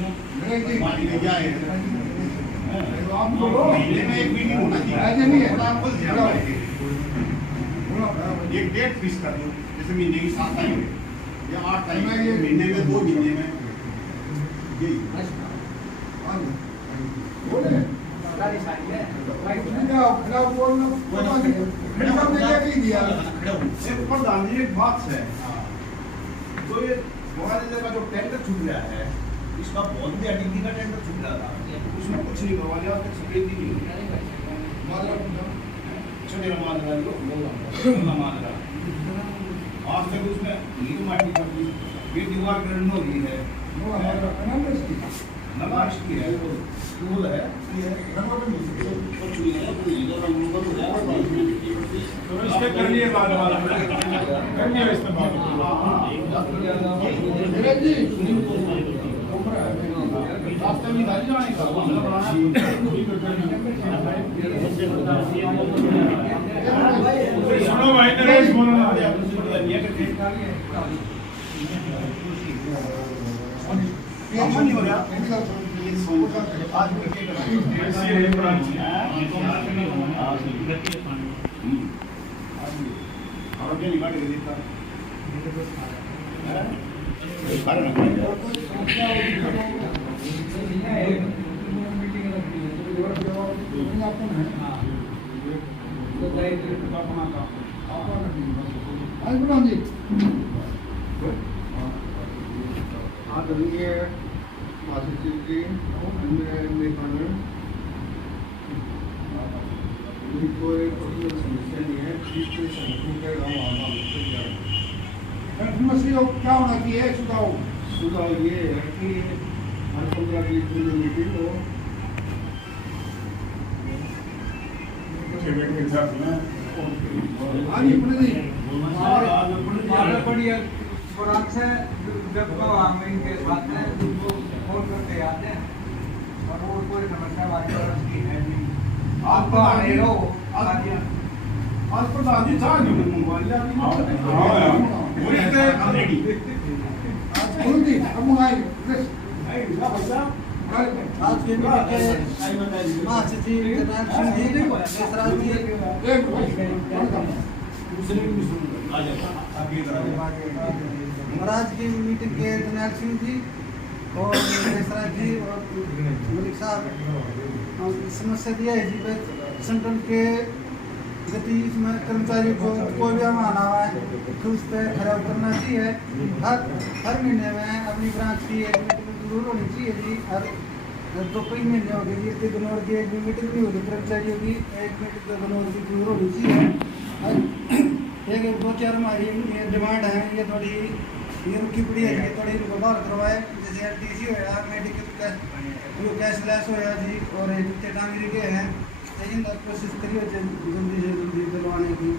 Party में जाए महीने में एक मीटिंग होना चाहिए। एक डेट फिक्स कर दो, जैसे महीने की 7 तारीख या 8 तारीख, महीने में 2 महीने में यही प्रधान जी एक बात है, तो ये मोबाइल का जो टेंडर छूट गया है, इसका बहुत भी अडिगी का टेंडर छूट गया था, उसमें कुछ नहीं करवा लिया, सफेद ही नहीं आज तक उसमें नींव माटी कर दी, ये दीवार ग्रहण हो रही है, नमाज की है, स्कूल है, इसके कर लिए बाद वाला कर लिया इसमें बाद रास्ते में गाड़ी जाने का सुनो भाई नरेश बोलो ना नहीं हो रहा आज आरोग्य निकाल के देता आदरणीय महासचिव जी, कोई समस्या नहीं है, क्या होना चाहिए? सुझाव ये है कि हर 15-20 दिन मीटिंग हो, जब इनके साथ हैं उनको फोन करके आते हैं और वो कोई समस्या वायरस की है नहीं। आप आज प्रधान जी चाह नहीं मंगवा लिया आज के महासचिव महाराज की मीटिंग के जनरल सिंह जी और देशराज जी और मलिक साहब समस्या दिया है जी संगठन के गति इसमें कर्मचारी को कोई भी आना हुआ है तो उस पर खराब करना चाहिए। हर महीने में अपनी ब्रांच की एक मीटिंग जरूर होनी चाहिए जी। हर 2 महीने हो गए जी गनौर की एक भी मीटिंग नहीं होती, कर्मचारियों की एक मीटिंग गनौर की जरूर होनी चाहिए। एक 2-4 हमारी ये डिमांड है, ये थोड़ी ये रुकी पड़ी है, ये थोड़ी इनको बाहर करवाए, जैसे LTC होया, मेडिकल कैशलेस होया जी और जूते टांगे गए हैं, लेकिन कोशिश करिए जल्दी से जल्दी दिलवाने की।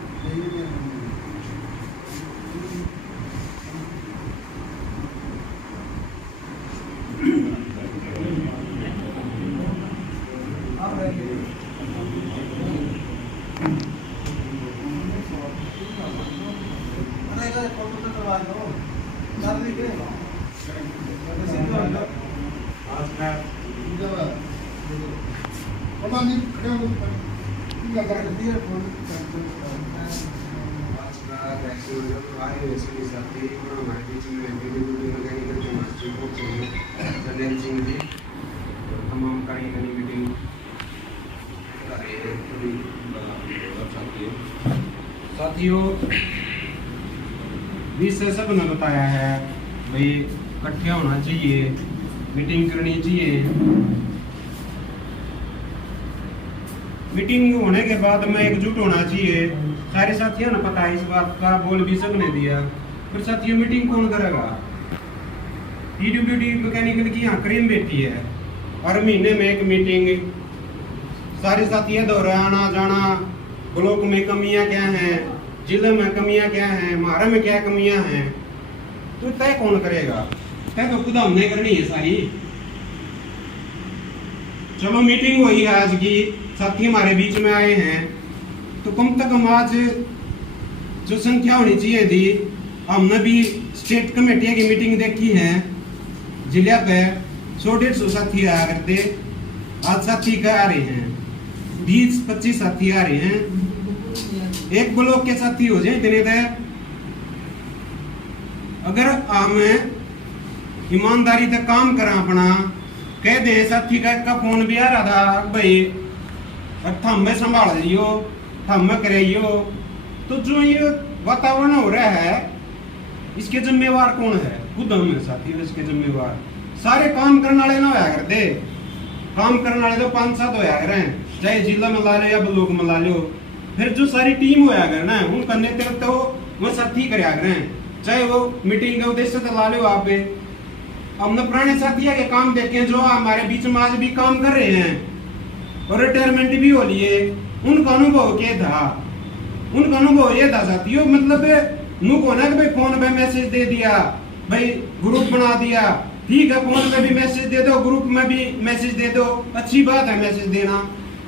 तमाम कार्यकारी मीटिंग साथियों, विषय सबने बताया है भाई इकट्ठे होना चाहिए, मीटिंग करनी चाहिए। मीटिंग होने के बाद में एकजुट होना चाहिए। सारे साथियों ने पता है इस बात का, बोल भी सबने दिया। फिर साथियों मीटिंग कौन करेगा? PWD मैकेनिकल की यहाँ क्रीम बेटी है, हर महीने में एक मीटिंग, सारे साथियों दौरा आना जाना, ब्लॉक में कमियां क्या हैं, जिले में कमियां क्या हैं, महारा में क्या कमियां हैं, तो तय कौन करेगा? तय तो खुद हमने करनी है सारी। चलो मीटिंग हुई है आज की, साथी हमारे बीच में आए हैं, तो कम से कम आज जो संख्या होनी चाहिए थी, हमने भी स्टेट कमेटी की मीटिंग देखी है, जिले पे 100-150 साथी आया करते, आज साथी क्या आ रहे हैं, 20-25 साथी आ रहे हैं। एक ब्लॉक के साथी हो जाए इतने तक। अगर हम ईमानदारी तक काम करा अपना, कह दे साथी का फोन भी आ रहा था भाई थम में संभाल लियो, थम में करियो, तो जो ये वातावरण हो रहा है इसके जिम्मेवार कौन है? खुद हम है साथी, इसके जिम्मेवार सारे काम करने वाले ना होया करते। काम करने वाले तो 5-7 होया करें, चाहे जिला में ला लो या ब्लॉक में ला लो। फिर जो सारी टीम होया करना है उनका नेतृत्व तो वो साथी करया करें, चाहे वो मीटिंग के उद्देश्य से ला लो आप। हमने पुराने साथियों के काम देखे जो हमारे बीच में आज भी काम कर रहे हैं और रिटायरमेंट भी हो लिए, उनका अनुभव क्या था? उनका अनुभव ये था साथियों, मतलब नु को ना कि भाई फोन पे मैसेज दे दिया, भाई ग्रुप बना दिया, ठीक है फोन पे भी मैसेज दे दो, ग्रुप में भी मैसेज दे दो, अच्छी बात है मैसेज देना।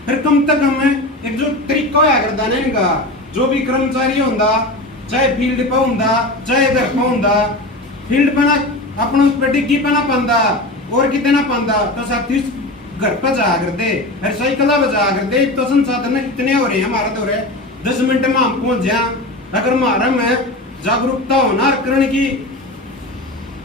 फिर कम तक हमें एक जो तरीका होया करता ना इनका, जो भी कर्मचारी होंदा, चाहे फील्ड पे होंदा चाहे घर पे होंदा, फील्ड पे ना अपना उस पे डिग्गी पे ना पांदा और कितने ना पांदा, तो साथी घर पे जा करते, फिर साइकिल बजा करते। तो संसाधन इतने हो रहे हैं हमारा, तो रहे 10 मिनट में हम पहुंच जा। अगर हमारा में जागरूकता हो ना करने की,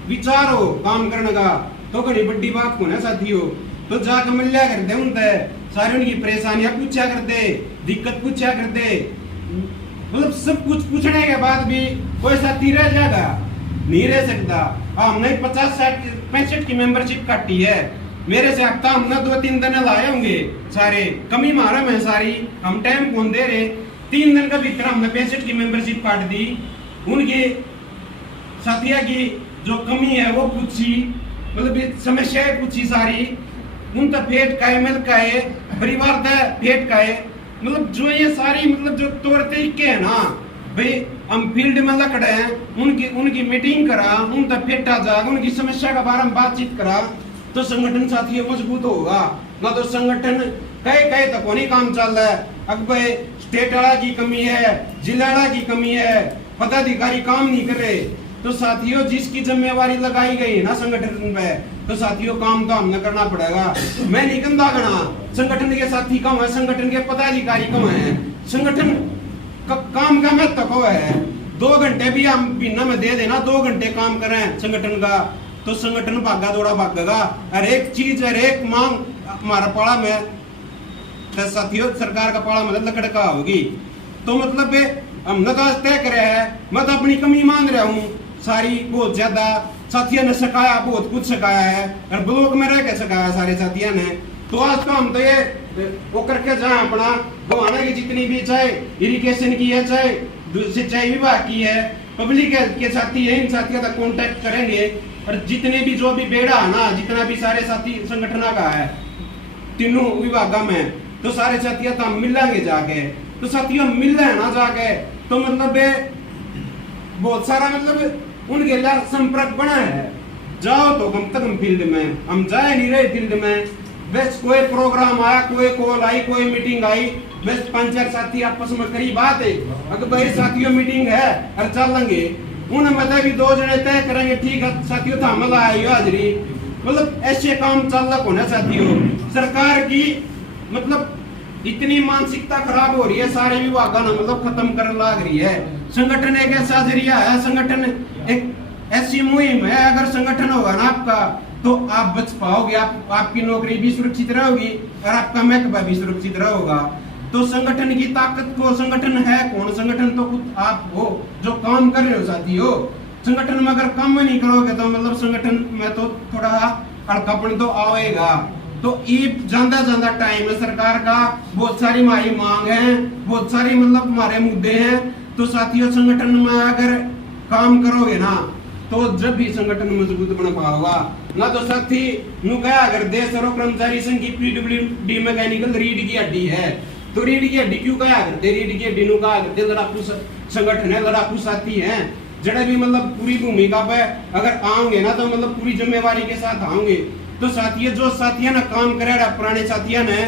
विचार हो काम करने का, तो बड़ी बड़ी बात को ना साथियों। तो जाकर मिल करते उनसे सारी उनकी परेशानियां पूछा करते, दिक्कत पूछा करते, मतलब सब कुछ पूछने के बाद भी कोई साथी रह जाएगा? नहीं रह सकता। हमने 50-60-65 की मेंबरशिप काटी है, मेरे से हफ्ता हमने 2-3 दिन लाए होंगे सारे, कमी मारा में सारी, हम टाइम कौन दे रहे। 3 दिन का भीतर हमने 65 की मेंबरशिप काट दी। उनकी साथिया की जो कमी है वो पूछी, मतलब समस्याएं पूछी सारी, उन तक फेट काए मिल काए परिवार तक फेट काए, मतलब जो ये सारी मतलब जो तौर तरीके है ना भाई, हम फील्ड में लकड़े हैं, उनकी मीटिंग करा, उन तक फेटा जा, उनकी समस्या का बारे में बातचीत करा, तो संगठन साथियों मजबूत होगा। ना तो संगठन कई तक नहीं काम चल रहा है। अब भाई स्टेट वाला की कमी है, जिला वाला की कमी है, पदाधिकारी काम नहीं कर रहे, तो साथियों जिसकी जिम्मेवारी लगाई गई ना संगठन पे, तो साथियों काम तो हमने करना पड़ेगा। मैं नहीं कहता गना संगठन के साथी कम है, संगठन के पदाधिकारी कम है, संगठन का काम का महत्व को है। 2 घंटे भी हम महीना में दे देना, 2 घंटे काम करें संगठन का, तो संगठन भागा दौड़ा भागेगा। हर एक चीज हर एक मांग हमारा पाड़ा में साथियों, सरकार का पाड़ा मतलब लकड़ का होगी, तो मतलब हमने तो तय करे है। मैं तो अपनी कमी मान रहा हूँ सारी, बहुत ज्यादा साथियों ने सिखाया, बहुत कुछ सिखाया है, और ब्लॉक में रह के सिखाया सारे साथियों ने। तो आज तो हम तो ये वो करके जाए अपना गोहाना की जितनी भी, चाहे इरिगेशन की है, चाहे सिंचाई विभाग की है, पब्लिक के साथी है, इन साथियों का कॉन्टेक्ट करेंगे। और जितने भी जो भी बेड़ा है ना, जितना भी सारे साथी संगठन का है तीनों विभागों में, तो सारे साथियों तो हम मिलेंगे जाके। तो साथियों मिल रहे ना जाके, तो मतलब बहुत सारा मतलब उनके लिए संपर्क बना है। जाओ तो कम तक हम फील्ड में, हम जाए नहीं रहे फील्ड में, बस कोई प्रोग्राम आया, कोई कॉल आई, कोई मीटिंग आई, बस 5-4 साथी आपस में करी बात है, अगर भाई साथियों मीटिंग है और चलेंगे, उन्हें मतलब भी 2 जने तय करेंगे, ठीक है साथियों था मजा आई हाजरी, मतलब ऐसे काम चल रहा होना साथियों। सरकार की मतलब इतनी मानसिकता खराब हो रही है, सारे विभागों ने मतलब खत्म कर लाग रही है। संगठन एक ऐसा जरिया है, संगठन एक ऐसी मुहिम है, अगर संगठन होगा ना आपका, तो आप बच पाओगे, आपकी नौकरी भी सुरक्षित रहेगी और आपका महकमा भी सुरक्षित रहेगा। तो संगठन की ताकत को, संगठन है कौन? संगठन तो खुद आप हो जो काम कर रहे हो साथियों। संगठन में अगर काम नहीं करोगे तो मतलब संगठन में तो थोड़ा हल्कापन तो आएगा। तो ये ज्यादा टाइम है सरकार का, बहुत सारी हमारी मांग है, बहुत सारी मतलब हमारे मुद्दे हैं। तो साथियों संगठन में अगर काम करोगे ना, तो जब भी संगठन मजबूत बन पाओगा ना। तो साथी नु क्या अगर देश और कर्मचारी संघ की PWD मैकेनिकल रीढ़ की हड्डी है, तो रीढ़ की हड्डी क्यों क्या करते? रीढ़ की हड्डी नु क्या करते? लड़ाकू संगठन है, लड़ाकू साथी हैं, जड़े भी मतलब पूरी भूमिका पे अगर आओगे ना, तो मतलब पूरी जिम्मेवारी के साथ आओगे। तो साथियों जो साथियों ने काम करे पुराने साथियों ने,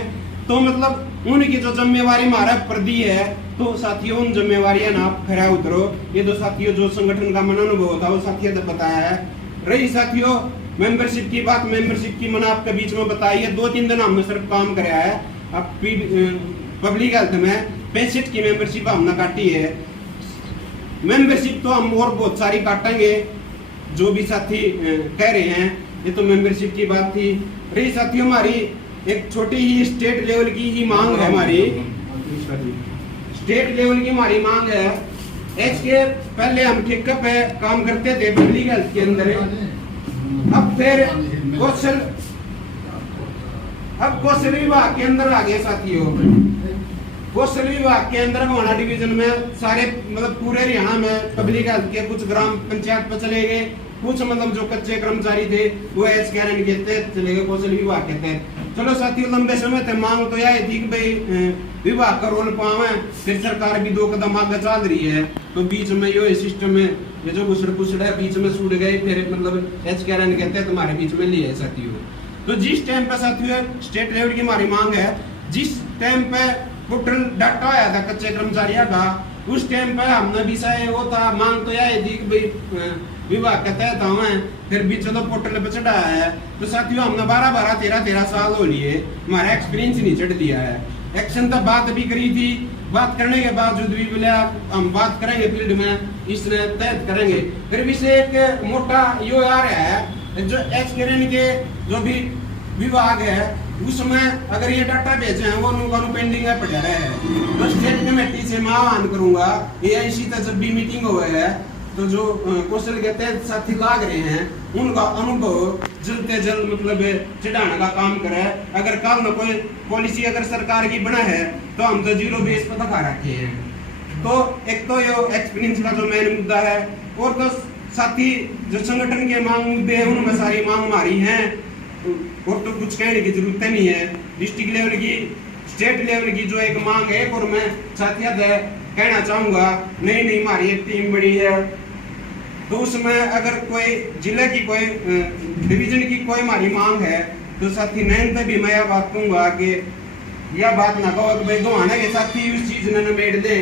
तो मतलब उनकी जो जिम्मेवारी हमारा प्रति है, तो साथियों उन जिम्मेवारियां ना आप खरा उतरो। ये तो साथियों जो संगठन का मन अनुभव था वो साथियों ने बताया है। रही साथियों मेंबरशिप की बात, मेंबरशिप की मैंने आपके बीच में बताई है। 2-3 दिन हमने सिर्फ काम कराया है। अब पब्लिक हेल्थ में 65 की मेंबरशिप हमने काटी है। मेंबरशिप तो हम और बहुत सारी काटेंगे, जो भी साथी कह रहे हैं। ये तो मेंबरशिप की बात थी। रही साथियों हमारी एक छोटी ही स्टेट लेवल की ही मांग है। हमारी स्टेट लेवल की हमारी मांग है। इसके पहले हम ठेके पे काम करते थे पब्लिक हेल्थ के अंदर, अब फिर कौशल विभाग के अंदर आ गए साथियों। कौशल विभाग के अंदर गोहाना डिवीजन में सारे मतलब पूरे हरियाणा में पब्लिक हेल्थ के कुछ ग्राम पंचायत पे चले गए। कुछ मतलब जो कच्चे कर्मचारी थे वो HKRN के तहत चले गए, कौशल विभाग के तहत। चलो साथियों, लंबे समय तक मांग तो यह थी कि भाई विभाग का रोल पावे, फिर सरकार भी 2 कदम आगे चल रही है। तो बीच में ये सिस्टम में ये जो घुसड़ है बीच में छूट गए, फिर मतलब HKRN के तहत हमारे बीच में लिए साथियों। तो जिस टाइम पे साथियों स्टेट लेवल की हमारी मांग है, जिस टाइम पे पोर्टल डाटा आया था कच्चे कर्मचारियों का, उस टाइम पे हमने विषय वो था, मांग तो यह थी कि भाई विभाग के तहत हुए, फिर भी चलो पोर्टल पे चढ़ाया है। तो साथियों हमने 12-13 साल हो लिए, हमारा एक्सपीरियंस नहीं चढ़ दिया है। एक्शन तक बात भी करी थी, बात करने के बावजूद भी बोले हम बात करेंगे फील्ड में, इस तहत करेंगे। फिर भी से एक मोटा यो आ रहा है, जो HKRN के जो भी विभाग है उसमें अगर ये डाटा भेजे हैं वो पेंडिंग है पड़ा रहा है। तो स्टेट कमेटी से मैं आह्वान करूंगा, AIC तक जब भी मीटिंग हो है तो जो कौशल के तहत साथी लाग रहे हैं उनका अनुभव जल्द से जल्द मतलब चढ़ाने का काम करे। अगर कल न कोई पॉलिसी अगर सरकार की बना है तो हम तो 0 बेस पर दिखा रखे हैं। तो एक तो ये एक्सपीरियंस का जो मेन मुद्दा है, और तो साथी जो संगठन के मांग मुद्दे हैं उनमें सारी मांग हमारी हैं, और तो कुछ कहने की जरूरत नहीं है। डिस्ट्रिक्ट लेवल की, स्टेट लेवल की जो एक मांग है, और मैं साथियों से कहना चाहूंगा, नहीं हमारी एक टीम बड़ी है, तो उसमें अगर कोई जिले की कोई डिवीजन की कोई हमारी मांग है तो साथी नैन तक भी मैं यह बात कहूंगा कि यह बात ना कहो कि भाई गोहाना के साथी उस चीज ने नमेट दें।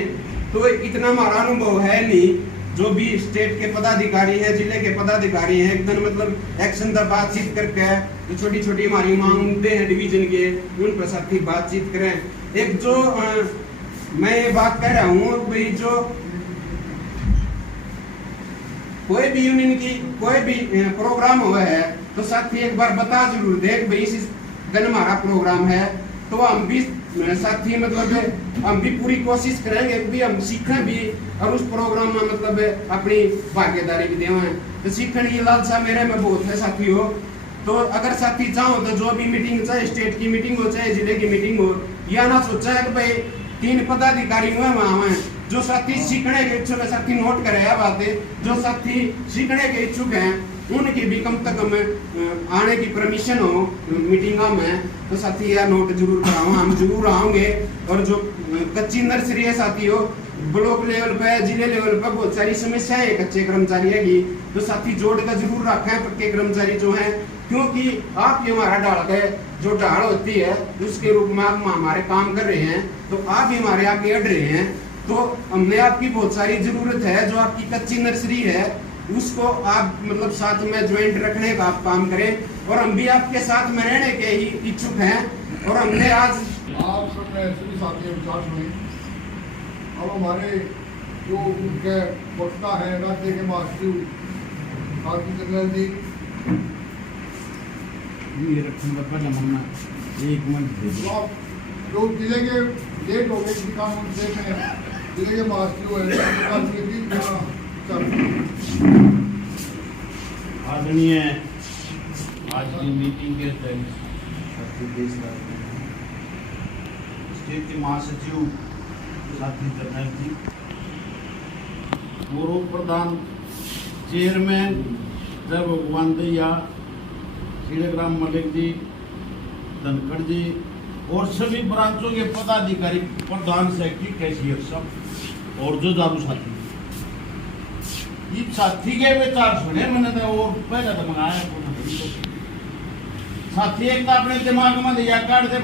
तो इतना हमारा अनुभव है नहीं। जो भी स्टेट के पदाधिकारी है, जिले के पदाधिकारी हैं, एकदम मतलब एक्शन तक बातचीत करके जो छोटी छोटी हमारी मांग मुद्दे हैं डिवीजन के, उन पर साथी बातचीत करें। एक जो मैं ये बात कह रहा हूँ भाई, जो कोई भी यूनियन की कोई भी प्रोग्राम हुआ है तो साथी एक बार बता जरूर दे भाई इस दिन हमारा प्रोग्राम है, तो हम भी साथी मतलब हम भी पूरी कोशिश करेंगे कि हम सीखें भी और उस प्रोग्राम में मतलब अपनी भागीदारी भी दें। तो सीखने की लालसा मेरे में बहुत है साथियों। तो अगर साथी चाहो तो जो भी मीटिंग, चाहे स्टेट की मीटिंग हो चाहे जिले की मीटिंग हो, या ना सोचा है कि भाई 3 पदाधिकारी हुए वहां जो साथी सीखने के इच्छुक है, साथी नोट करे यह बातें, जो साथी सीखने के इच्छुक हैं उनकी भी कम तक में आने की परमिशन हो मीटिंगों में, तो साथी यह नोट जरूर कराओ, हम जरूर आएंगे। और जो कच्ची नर्सरी है साथियों, ब्लॉक लेवल पे, जिले लेवल पे बहुत सारी समस्याएं है कच्चे कर्मचारियों की, तो साथी जोड़ कर जरूर रखें पक्के कर्मचारी जो हैं, क्योंकि आप ये हमारा ढाल है, जो ढाल होती है उसके रूप में आप हमारे काम कर रहे हैं, तो आप भी हमारे आगे अड़ रहे हैं। तो हमने आपकी बहुत सारी जरूरत है, जो आपकी कच्ची नर्सरी है उसको आप मतलब साथ में ज्वाइंट रखने का आप काम करें, और हम भी आपके साथ में रहने के ही इच्छुक हैं। और हमने आज आप सब में सभी साथी विचार हुए। अब हमारे जो उनके वक्ता है राज्य के महासचिव साथी जनरल जी, ये रखूंगा पहले मम्मा 1 मिनट दे दो। जो जिले के लेट हो गए काम देख रहे हैं, जिले के महासचिव है आदरणीय आज की मीटिंग के तहत स्टेट के महासचिव साथी जनरल जी, पूर्व प्रधान चेयरमैन जय भगवान दैया, श्रीग्राम मलिक जी, धनखड़ जी, और सभी ब्रांचों के पदाधिकारी, प्रधान सेक्रेटरी, कैशियर सब, और जो दारू साथी, ये साथी के विचार सुने मैंने तो, और पहले तो मंगाया साथी एक तो अपने दिमाग में दिया काट दे,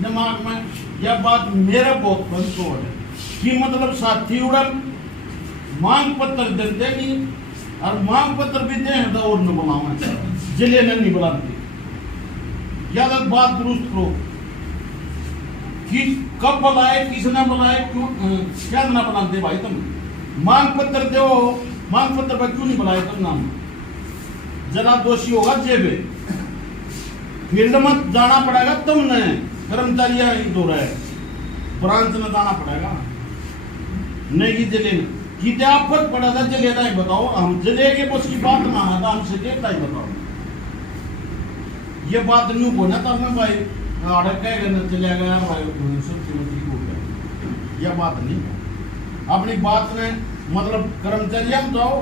दिमाग में यह बात मेरा बहुत कंट्रोल है कि मतलब साथी उड़न मांग पत्र देते नहीं, और मांग पत्र भी दे तो और न बनाओ जिले ने नहीं बुलाते। याद बात दुरुस्त करो कि कब बुलाए, किसने बुलाए, क्यों क्या ना बुलाते भाई तुम। मांग पत्र दो, मांग पत्र पर क्यों नहीं बुलाए तुम नाम। जरा दोषी होगा जेबे, फील्ड में जाना पड़ेगा तुमने, कर्मचारी नहीं दो रहे, ब्रांच में जाना पड़ेगा नहीं कि जिले में। कि क्या फर्क पड़ा था जिले का ही बताओ। हम जिले के बस की बात ना था, हमसे देता ही बताओ। ये बात नहीं बोला था मैं भाई अड़क गए चला गया भाई हो गया, यह बात नहीं। अपनी बात में मतलब कर्मचारी हम जाओ।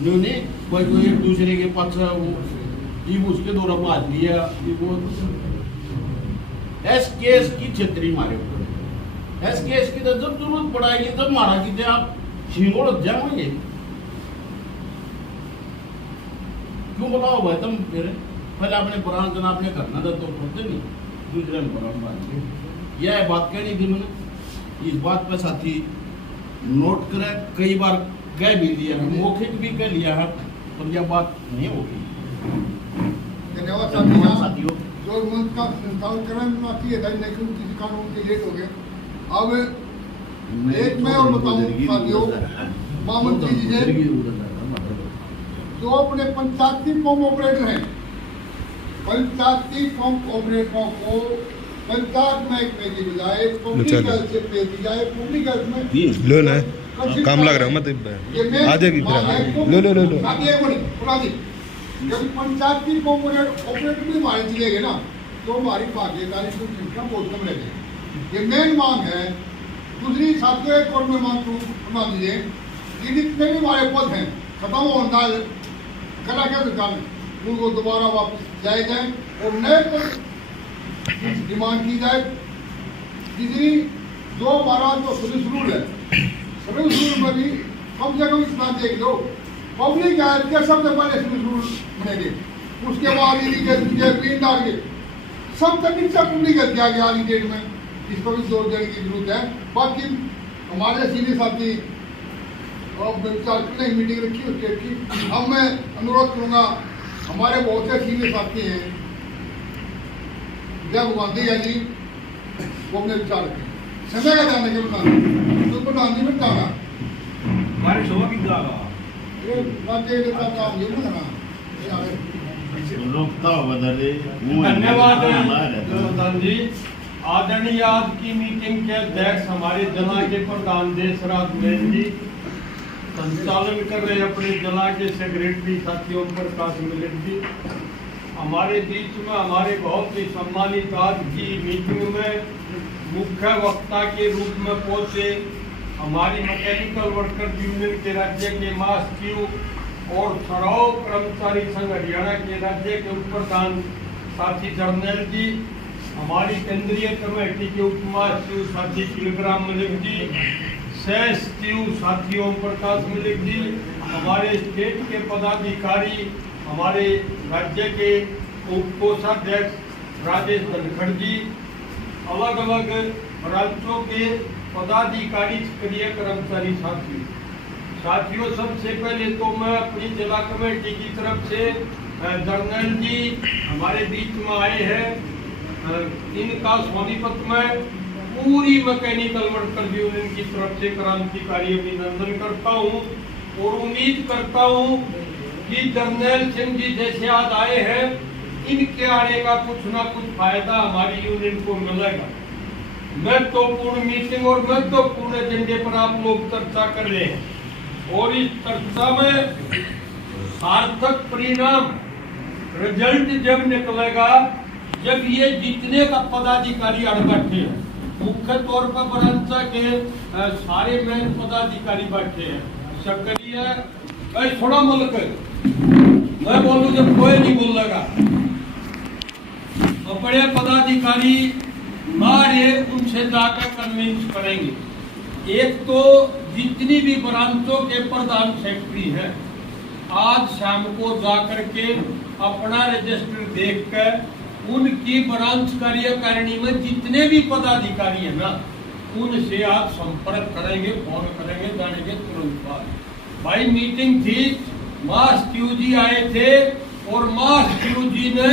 नहीं कोई कोई एक दूसरे के पक्ष वो उसके दौरा बात लिया वो एस केस की छतरी मारे ऊपर। एस केस की तो जब जरूरत पड़ेगी तब मारा कि आप शिंगोड़ जाओगे क्यों बताओ भाई तुम। फिर पहले अपने ब्रांच ना अपने करना था तो करते नहीं, दूसरे में बात यह बात कहनी थी मैंने। इस बात पे साथी नोट करें, कई बार कह भी लिया है, मौखिक भी कह लिया है, पर यह बात नहीं होगी। धन्यवाद साथियों। जो मंच का संचालन किसी कानून के लेट हो गए। अब एक मैं और बताऊं साथियों, मामूद जी जो अपने पंचायती पंप ऑपरेटर हैं, पंचायती पंप ऑपरेटरों को पंचायत में की बजाय पब्लिक हेल्थ से पेश की जाए। पब्लिक हेल्थ में काम लग रहा है मत आ जाएगी फिर लो जब पंचायती ऑपरेटर भी हमारे जिले ना तो हमारी भागीदारी की संख्या बहुत कम रह जाएगी। ये मेन मांग है। दूसरी साथियों एक और में मांग बना दीजिए कि जितने भी हमारे पद हैं खत्म होना करा क्या सरकार में उनको दोबारा वापस जाए जाए और नए पद डिमांड की जाए। तीसरी जो हमारा जो सर्विस रूल है, सर्विस रूल में भी कम से कम इतना देख लो पब्लिक हेल्थ के सबसे पहले सर्विस रूल बनेंगे, उसके बाद इरिगेशन डाल के सब तक पब्लिक हेल्थ के आगे आनी डेट में इस पर भी जोर देने की जरूरत है। बाकी हमारे सीनियर साथी और मीटिंग रखी है स्टेट की। अब मैं अनुरोध करूंगा, हमारे बहुत से सीनियर साथी हैं जय भगवान जी वो अपने विचार रखें। समय का जाने के प्रधान तो प्रधान जी में जाना हमारे शोभा की जागा ये बातें लेता काम ये ना धन्यवाद प्रधान जी। आदरणीय आज की मीटिंग के अध्यक्ष हमारे जिला के प्रधान देशराज मैन जी, संचालन कर रहे अपने जिला के सेक्रेटरी साथियों प्रकाश मिलिट जी, हमारे बीच में हमारे बहुत ही सम्मानित आज की मीटिंग में मुख्य वक्ता के रूप में पहुंचे हमारी मैकेनिकल वर्कर यूनियन के राज्य के महासचिव और सराव कर्मचारी संघ हरियाणा के राज्य के उप प्रधान साथी जर्नैल जी, हमारी केंद्रीय कमेटी के उप महासचिव साथी किलग्राम मलिक जी, सह सचिव साथी ओम प्रकाश मलिक जी, हमारे स्टेट के पदाधिकारी, हमारे राज्य के उप कोषाध्यक्ष राजेश धनखड़ जी, अलग अलग राज्यों के पदाधिकारी, सक्रिय कर्मचारी साथियों, सबसे पहले तो मैं अपनी जिला कमेटी की तरफ से जर्नैल जी हमारे बीच में आए हैं, इनका सोनीपत में पूरी मैकेनिकल वर्कर यूनियन की तरफ से क्रांतिकारी अभिनंदन करता हूं और उम्मीद करता हूं कि जर्नैल सिंह जी जैसे आज आए हैं, इनके आने का कुछ ना कुछ फायदा हमारी यूनियन को मिलेगा। महत्वपूर्ण मीटिंग और महत्वपूर्ण एजेंडे पर आप लोग चर्चा कर रहे हैं और इस चर्चा में सार्थक परिणाम रिजल्ट जब निकलेगा जब ये जितने का पदाधिकारी अड़ बैठे हैं, मुख्य तौर पर ब्रांच के सारे मेन पदाधिकारी बैठे हैं, सक्रिय भाई थोड़ा मुल्क मैं बोलूं जब कोई नहीं बोलेगा तो बड़े पदाधिकारी मारे उनसे जाकर कन्विंस करेंगे। एक तो जितनी भी ब्रांचों के प्रधान सेक्रेटरी हैं आज शाम को जाकर के अपना रजिस्टर देखकर उनकी ब्रांच कार्यकारिणी में जितने भी पदाधिकारी हैं ना उनसे आप संपर्क करेंगे, फोन करेंगे, जाने के तुरंत बाद। भाई मीटिंग थी, मास क्यू जी आए थे और मास क्यू जी ने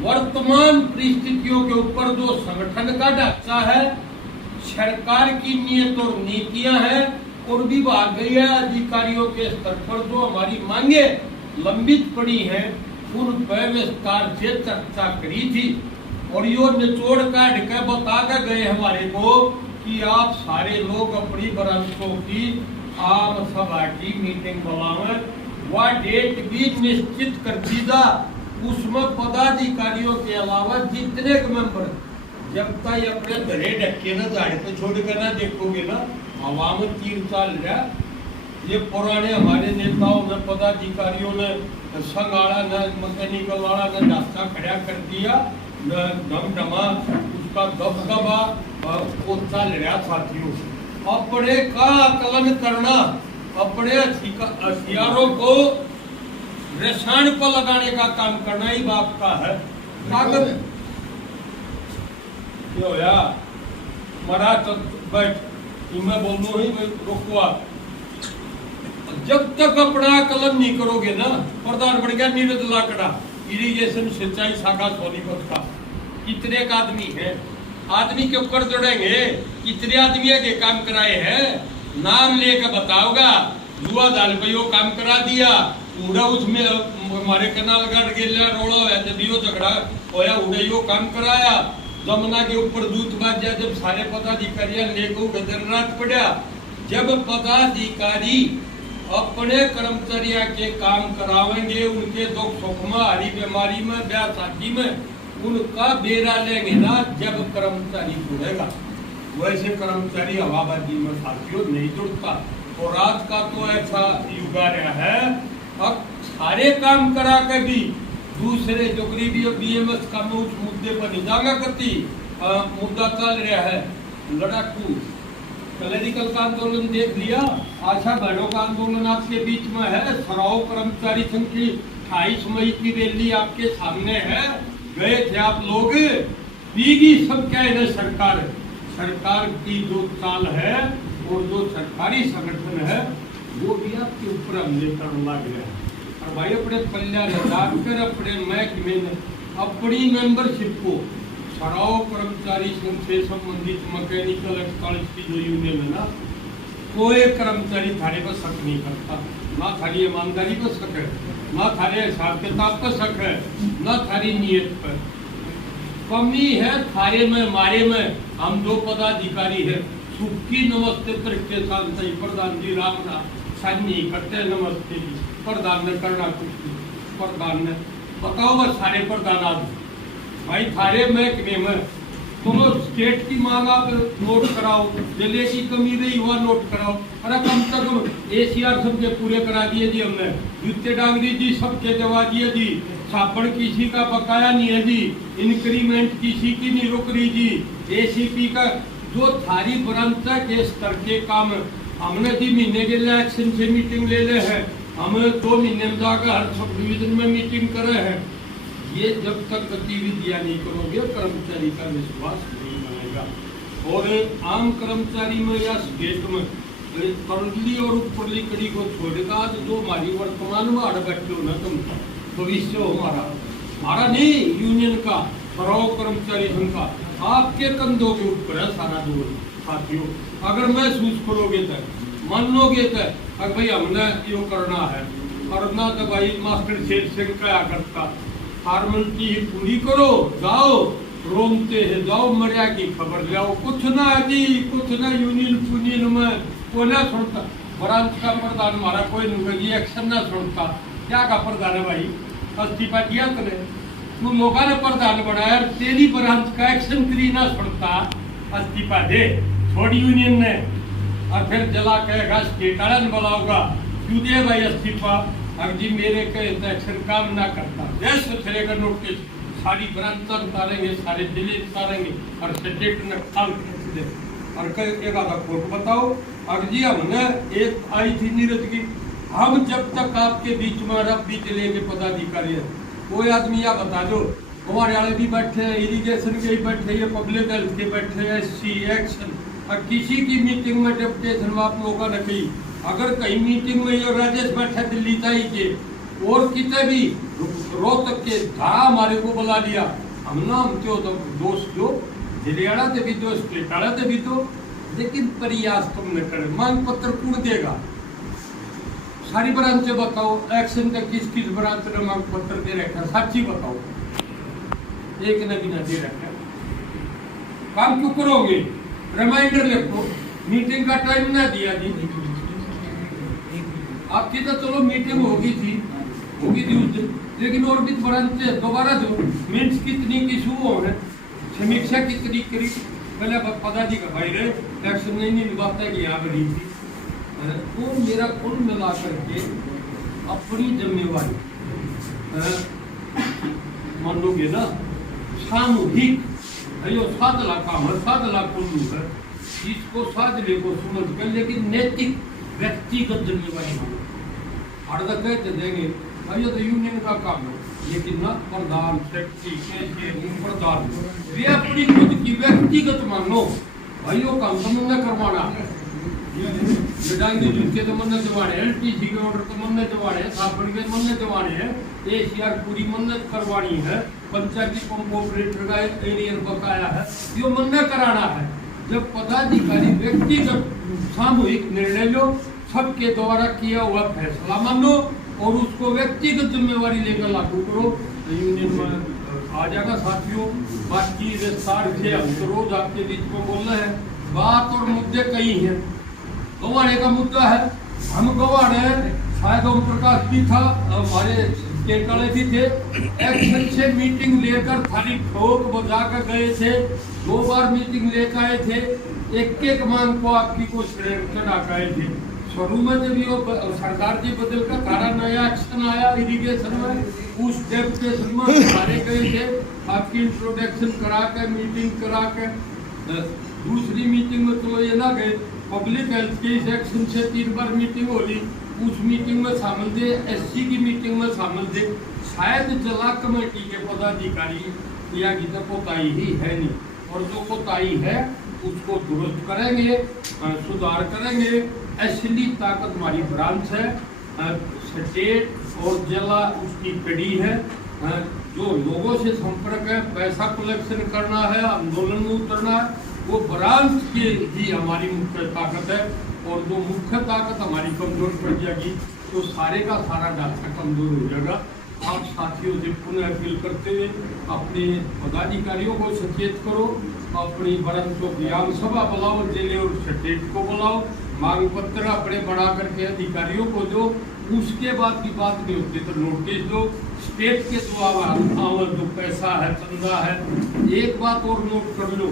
वर्तमान परिस्थितियों के ऊपर जो संगठन का ढांचा है, सरकार की नीयत और नीतियां हैं और विभागीय अधिकारियों के स्तर पर जो हमारी मांगे लंबित पड़ी हैं उन पर विस्तार से चर्चा करी थी और यो निचोड़ काट के बता के गए हमारे को कि आप सारे लोग अपनी ब्रांचों की आम सभा की मीटिंग बुलावें, वह डेट भी निश्चित कर दीदा। उसमें पदाधिकारियों के अलावा जितने मेंबर जब तक अपने घरे ढके ना गाड़ी पे छोड़ कर ना देखोगे ना हवा में तीर चाल रहा। ये पुराने हमारे नेताओं ने पदाधिकारियों ने संगाड़ा न मैकेनिकल वाला न रास्ता खड़ा कर दिया न धमधमा उसका दबदबा वो चल रहा साथियों। अपने का आकलन करना, अपने हथियारों को रसायन पर लगाने का काम करना ही बाप का है। ताकत मरा बैठ मैं बोलूं ही मैं रोको आप। जब तक अपना कलम नहीं करोगे ना प्रधान बढ़ गया नीरज लाकड़ा इरिगेशन सिंचाई शाखा सोनीपत का कितने का आदमी है, आदमी के ऊपर जोड़ेंगे कितने आदमी के काम कराए हैं नाम लेकर बताओगा। जुआ दाल पे यो काम करा दिया उड़ा उसमें हमारे कनाल गाड़ गेला रोड़ा है जब यो झगड़ा होया उड़े यो काम कराया। जमुना के ऊपर दूत बाजा जब सारे पदाधिकारी लेको गदर रात पड़ा। जब पदाधिकारी अपने कर्मचारियों के काम करावेंगे उनके दुख सुख में हरी बीमारी में ब्याह शादी में उनका बेरा लेंगे ना जब कर्मचारी जुड़ेगा। वैसे कर्मचारी हवाबाजी में साथियों नहीं जुड़ता और आज का तो ऐसा युग आ रहा है अब सारे काम करा के भी दूसरे जो गरीबी बीएमएस का उस मुद्दे पर निजागा करती मुद्दा चल रहा है। लड़ाकू क्लरिकल का आंदोलन देख लिया, आशा बहनों का आंदोलन आपके बीच में है, सराव कर्मचारी संघ की 28 मई की रैली आपके सामने है। गए थे आप लोग, पीगी सब क्या है सरकार की जो चाल है और जो सरकारी संगठन है वो भी आपके ऊपर हमले करने लग गया है। और भाई अपने पल्ला लगाकर अपने महकमे में अपनी मेंबरशिप को सराव कर्मचारी संघ से संबंधित मैकेनिकल 48 की जो यूनियन है ना कोई कर्मचारी थारे पर शक नहीं करता, ना थारी ईमानदारी पर शक है, ना थारे हिसाब किताब पर शक है, ना थारी नीयत पर। कमी है थारे में मारे में। हम दो पदाधिकारी है सुखी नमस्ते तरीके साथ सही प्रधान जी राम सानी करते नमस्ते जी प्रधान ने करना कुछ प्रधान ने बताओ बस सारे प्रधान आज भाई थारे महकमे में तुम स्टेट की मांग आप नोट कराओ, जले की कमी रही हुआ नोट कराओ। अरे कम से कम एसीआर सबके पूरे करा दिए जी हमने, जूते डांगरी जी सबके दवा दिए जी, छापड़ किसी का बकाया नहीं है जी, इंक्रीमेंट किसी की नहीं रुक रही जी, एसीपी का जो थारी ब्रांच के स्तर के काम हमने जी महीने के लिए एक्शन से मीटिंग ले ले है, हम 2 महीने में जाकर हर सब डिवीजन में मीटिंग कर रहे हैं। ये जब तक गतिविधियां नहीं करोगे कर्मचारी का विश्वास नहीं बनेगा। और आम कर्मचारी में या स्टेट में तरली और ऊपरली कड़ी को छोड़ेगा जो हमारी वर्तमान में अड़ बैठे हो ना तुम भविष्य हो हमारा नहीं यूनियन का सराव कर्मचारी संघ का आपके कंधों के ऊपर है सारा जोर साथियों। अगर महसूस करोगे तो मानोगे तो अगर भाई हमने यो करना है और ना तो भाई मास्टर शेर सिंह क्या करता फॉर्मेलिटी पूरी करो जाओ रोमते है जाओ मरिया की खबर लाओ कुछ ना जी कुछ ना यूनियन में को ना छोड़ता ब्रांच का प्रधान हमारा कोई नहीं एक्शन ना छोड़ता क्या का प्रधान है भाई इस्तीफा किया तूने तू लोगों ने प्रधान बनाया तेरी ब्रांच का एक्शन करी ना छोड़ता इस्तीफा दे छोड़ यूनियन ने और फिर जला कहेगा स्टेट वाला बुलाओगा क्यों देगा ये इस्तीफा? अगर जी मेरे कहे एक्शन काम ना करता, जैसे फिर का नोटिस सारी ब्रांच उतारेंगे, सारे जिले उतारेंगे और स्टेट ने खाल खींच दे और कहेगा था कोर्ट बताओ। अगर जी हमने एक आई थी नीरज की, हम जब तक आपके बीच में रब्बी जिले के पदाधिकारी है, कोई आदमी या बता दो, हमारे वाले भी बैठे हैं, इरिगेशन के भी बैठे हैं, पब्लिक हेल्थ के बैठे हैं, SC एक्शन, और किसी की मीटिंग में डेपुटेशन में आप लोगों ने कही, अगर कहीं मीटिंग में ये राजेश बैठे दिल्ली ताई के और कितने भी रोहतक के धारा हमारे को बुला लिया, हम ना हम क्यों तो दोस्त दो, जिलेवाड़ा से भी दो, स्टेटाड़ा से भी दो, लेकिन प्रयास तुम न करे। मांग पत्र कौन देगा? सारी ब्रांच बताओ, एक्शन का किस किस ब्रांच ने मांग पत्र दे रखा, सच्ची बताओ, एक ने भी न दे रखा। काम क्यों करोगे? रिमाइंडर लिखो, मीटिंग का टाइम ना दिया जी, आपकी तो चलो मीटिंग होगी थी उस दिन, लेकिन और भी ब्रांच दोबारा दो, मिनट्स कितनी की शुरू हो, समीक्षा कितनी करी, पहले पता जी का भाई रहे एक्शन नहीं निभाता कि यहाँ बनी थी। वो मेरा कुल मिला करके अपनी जिम्मेवारी मान लोगे ना, सामूहिक यो 7 लाख काम है, 7 लाख कुल है, इसको साझले को समझ कर, लेकिन नैतिक व्यक्तिगत जिम्मेवारी मानो। अर्धा कहते देंगे अयो तो यूनियन का काम है, लेकिन ना प्रधान सेक्रेटरी प्रधान वे अपनी खुद की व्यक्तिगत मानो, भाइयों काम तो मन करवाना, विधांगी जुट के तो मन जवाने, LTC के ऑर्डर तो मन जवाने, सापड़ के मन जवाने हैं, ACR पूरी मन्नत करवानी है, पंचायती पंप ऑपरेटर का एरियर बकाया है, यो मन कराना है। जब पदाधिकारी व्यक्तिगत सामूहिक निर्णय लो, सबके द्वारा किया हुआ फैसला मानो और उसको व्यक्तिगत जिम्मेवारी लेकर लागू करो, तो यूनियन में आ जाएगा साथियों। बाकी विस्तार से हम तो रोज आपके बीच में बोल रहे हैं, बात और मुद्दे कई हैं। गवाड़े का मुद्दा है, हम गवाड़े शायद ओम प्रकाश भी था, हमारे केकड़े भी थे, एक्शन से मीटिंग लेकर खाली ठोक बजा कर गए थे, 2 बार मीटिंग लेकर आए थे, एक मांग को आपकी को चढ़ा गए थे। शुरू में जब ये सरकार जी बदल का सारा नया एक्शन आया इरिगेशन में, उस डेपुटेशन में सारे गए थे, आपकी इंट्रोडक्शन करा के मीटिंग करा के, दूसरी मीटिंग में तो ये ना गए, पब्लिक हेल्थ के सेक्शन से 3 बार मीटिंग होली, उस मीटिंग में शामिल थे, SC की मीटिंग में शामिल थे, शायद जिला कमेटी के पदाधिकारी या की तो कोताही ही है नहीं, और जो कोताही है उसको दुरुस्त करेंगे, सुधार करेंगे। असली ताकत हमारी ब्रांच है, स्टेट और जिला उसकी कड़ी है, जो लोगों से संपर्क है, पैसा कलेक्शन करना है, आंदोलन में उतरना है, वो ब्रांच की ही हमारी मुख्य ताकत है। और जो मुख्य ताकत हमारी कमजोर पड़ जाएगी तो सारे का सारा ढांचा कमजोर हो जाएगा। आप साथियों से पुनः अपील करते हुए अपने पदाधिकारियों को सचेत करो, अपनी ब्रांचों की आम सभा बुलाओ, जिले और स्टेट को बुलाओ, मांग पत्र अपने बढ़ा करके अधिकारियों को दो, उसके बाद की बात नहीं होती तो नोटिस दो। स्टेट के द्वारा जो पैसा है, चंदा है, एक बात और नोट कर लो,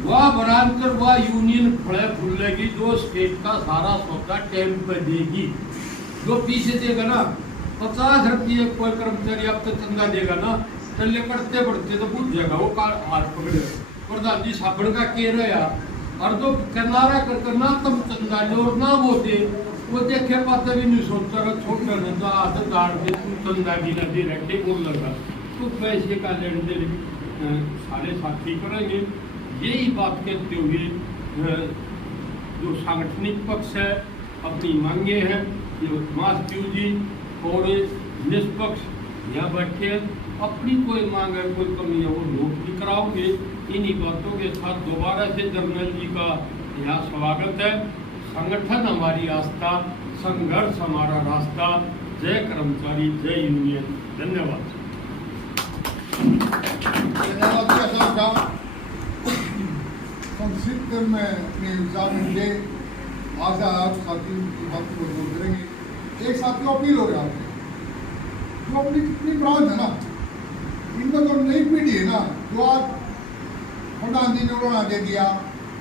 वह ब्रांच वह यूनियन फड़े फूलेगी जो स्टेट का सारा सौदा टाइम पर देगी। जो पीछे देगा ना 50 रुपये कोई कर्मचारी आपको चंदा देगा ना, चले करते बढ़ते तो पूछ जाएगा, वो हाथ पकड़े प्रधान जी साबड़ का के रहा, और जो किनारा कर ना तुम चंदा लो और ना वो दे, वो देखे पाते भी नहीं सोचता छोटा न तो हाथ दाड़ दे तू चंदा भी न दे रखे बोल लगा, तो पैसे का लेन देन सारे साथी करेंगे। यही बात कहते हुए जो सांगठनिक पक्ष है अपनी मांगे हैं, ये मास्टर जी और निष्पक्ष यहाँ बैठे अपनी कोई मांग है, कोई कमी है वो नोट भी कराओगे। इन्हीं बातों के साथ दोबारा से जर्नल जी का यहाँ स्वागत है। संगठन हमारी आस्था, संघर्ष हमारा रास्ता। जय कर्मचारी, जय यूनियन। धन्यवाद। संक्षिप्त में अपने विचार होंगे, आज आप साथियों की बात को जोड़ करेंगे। एक साथियों अपील हो रहा है, जो अपनी कितनी ब्रांच है ना, इनका जो नई पीढ़ी है ना, जो आज प्रधान जी ने उन्होंने दे दिया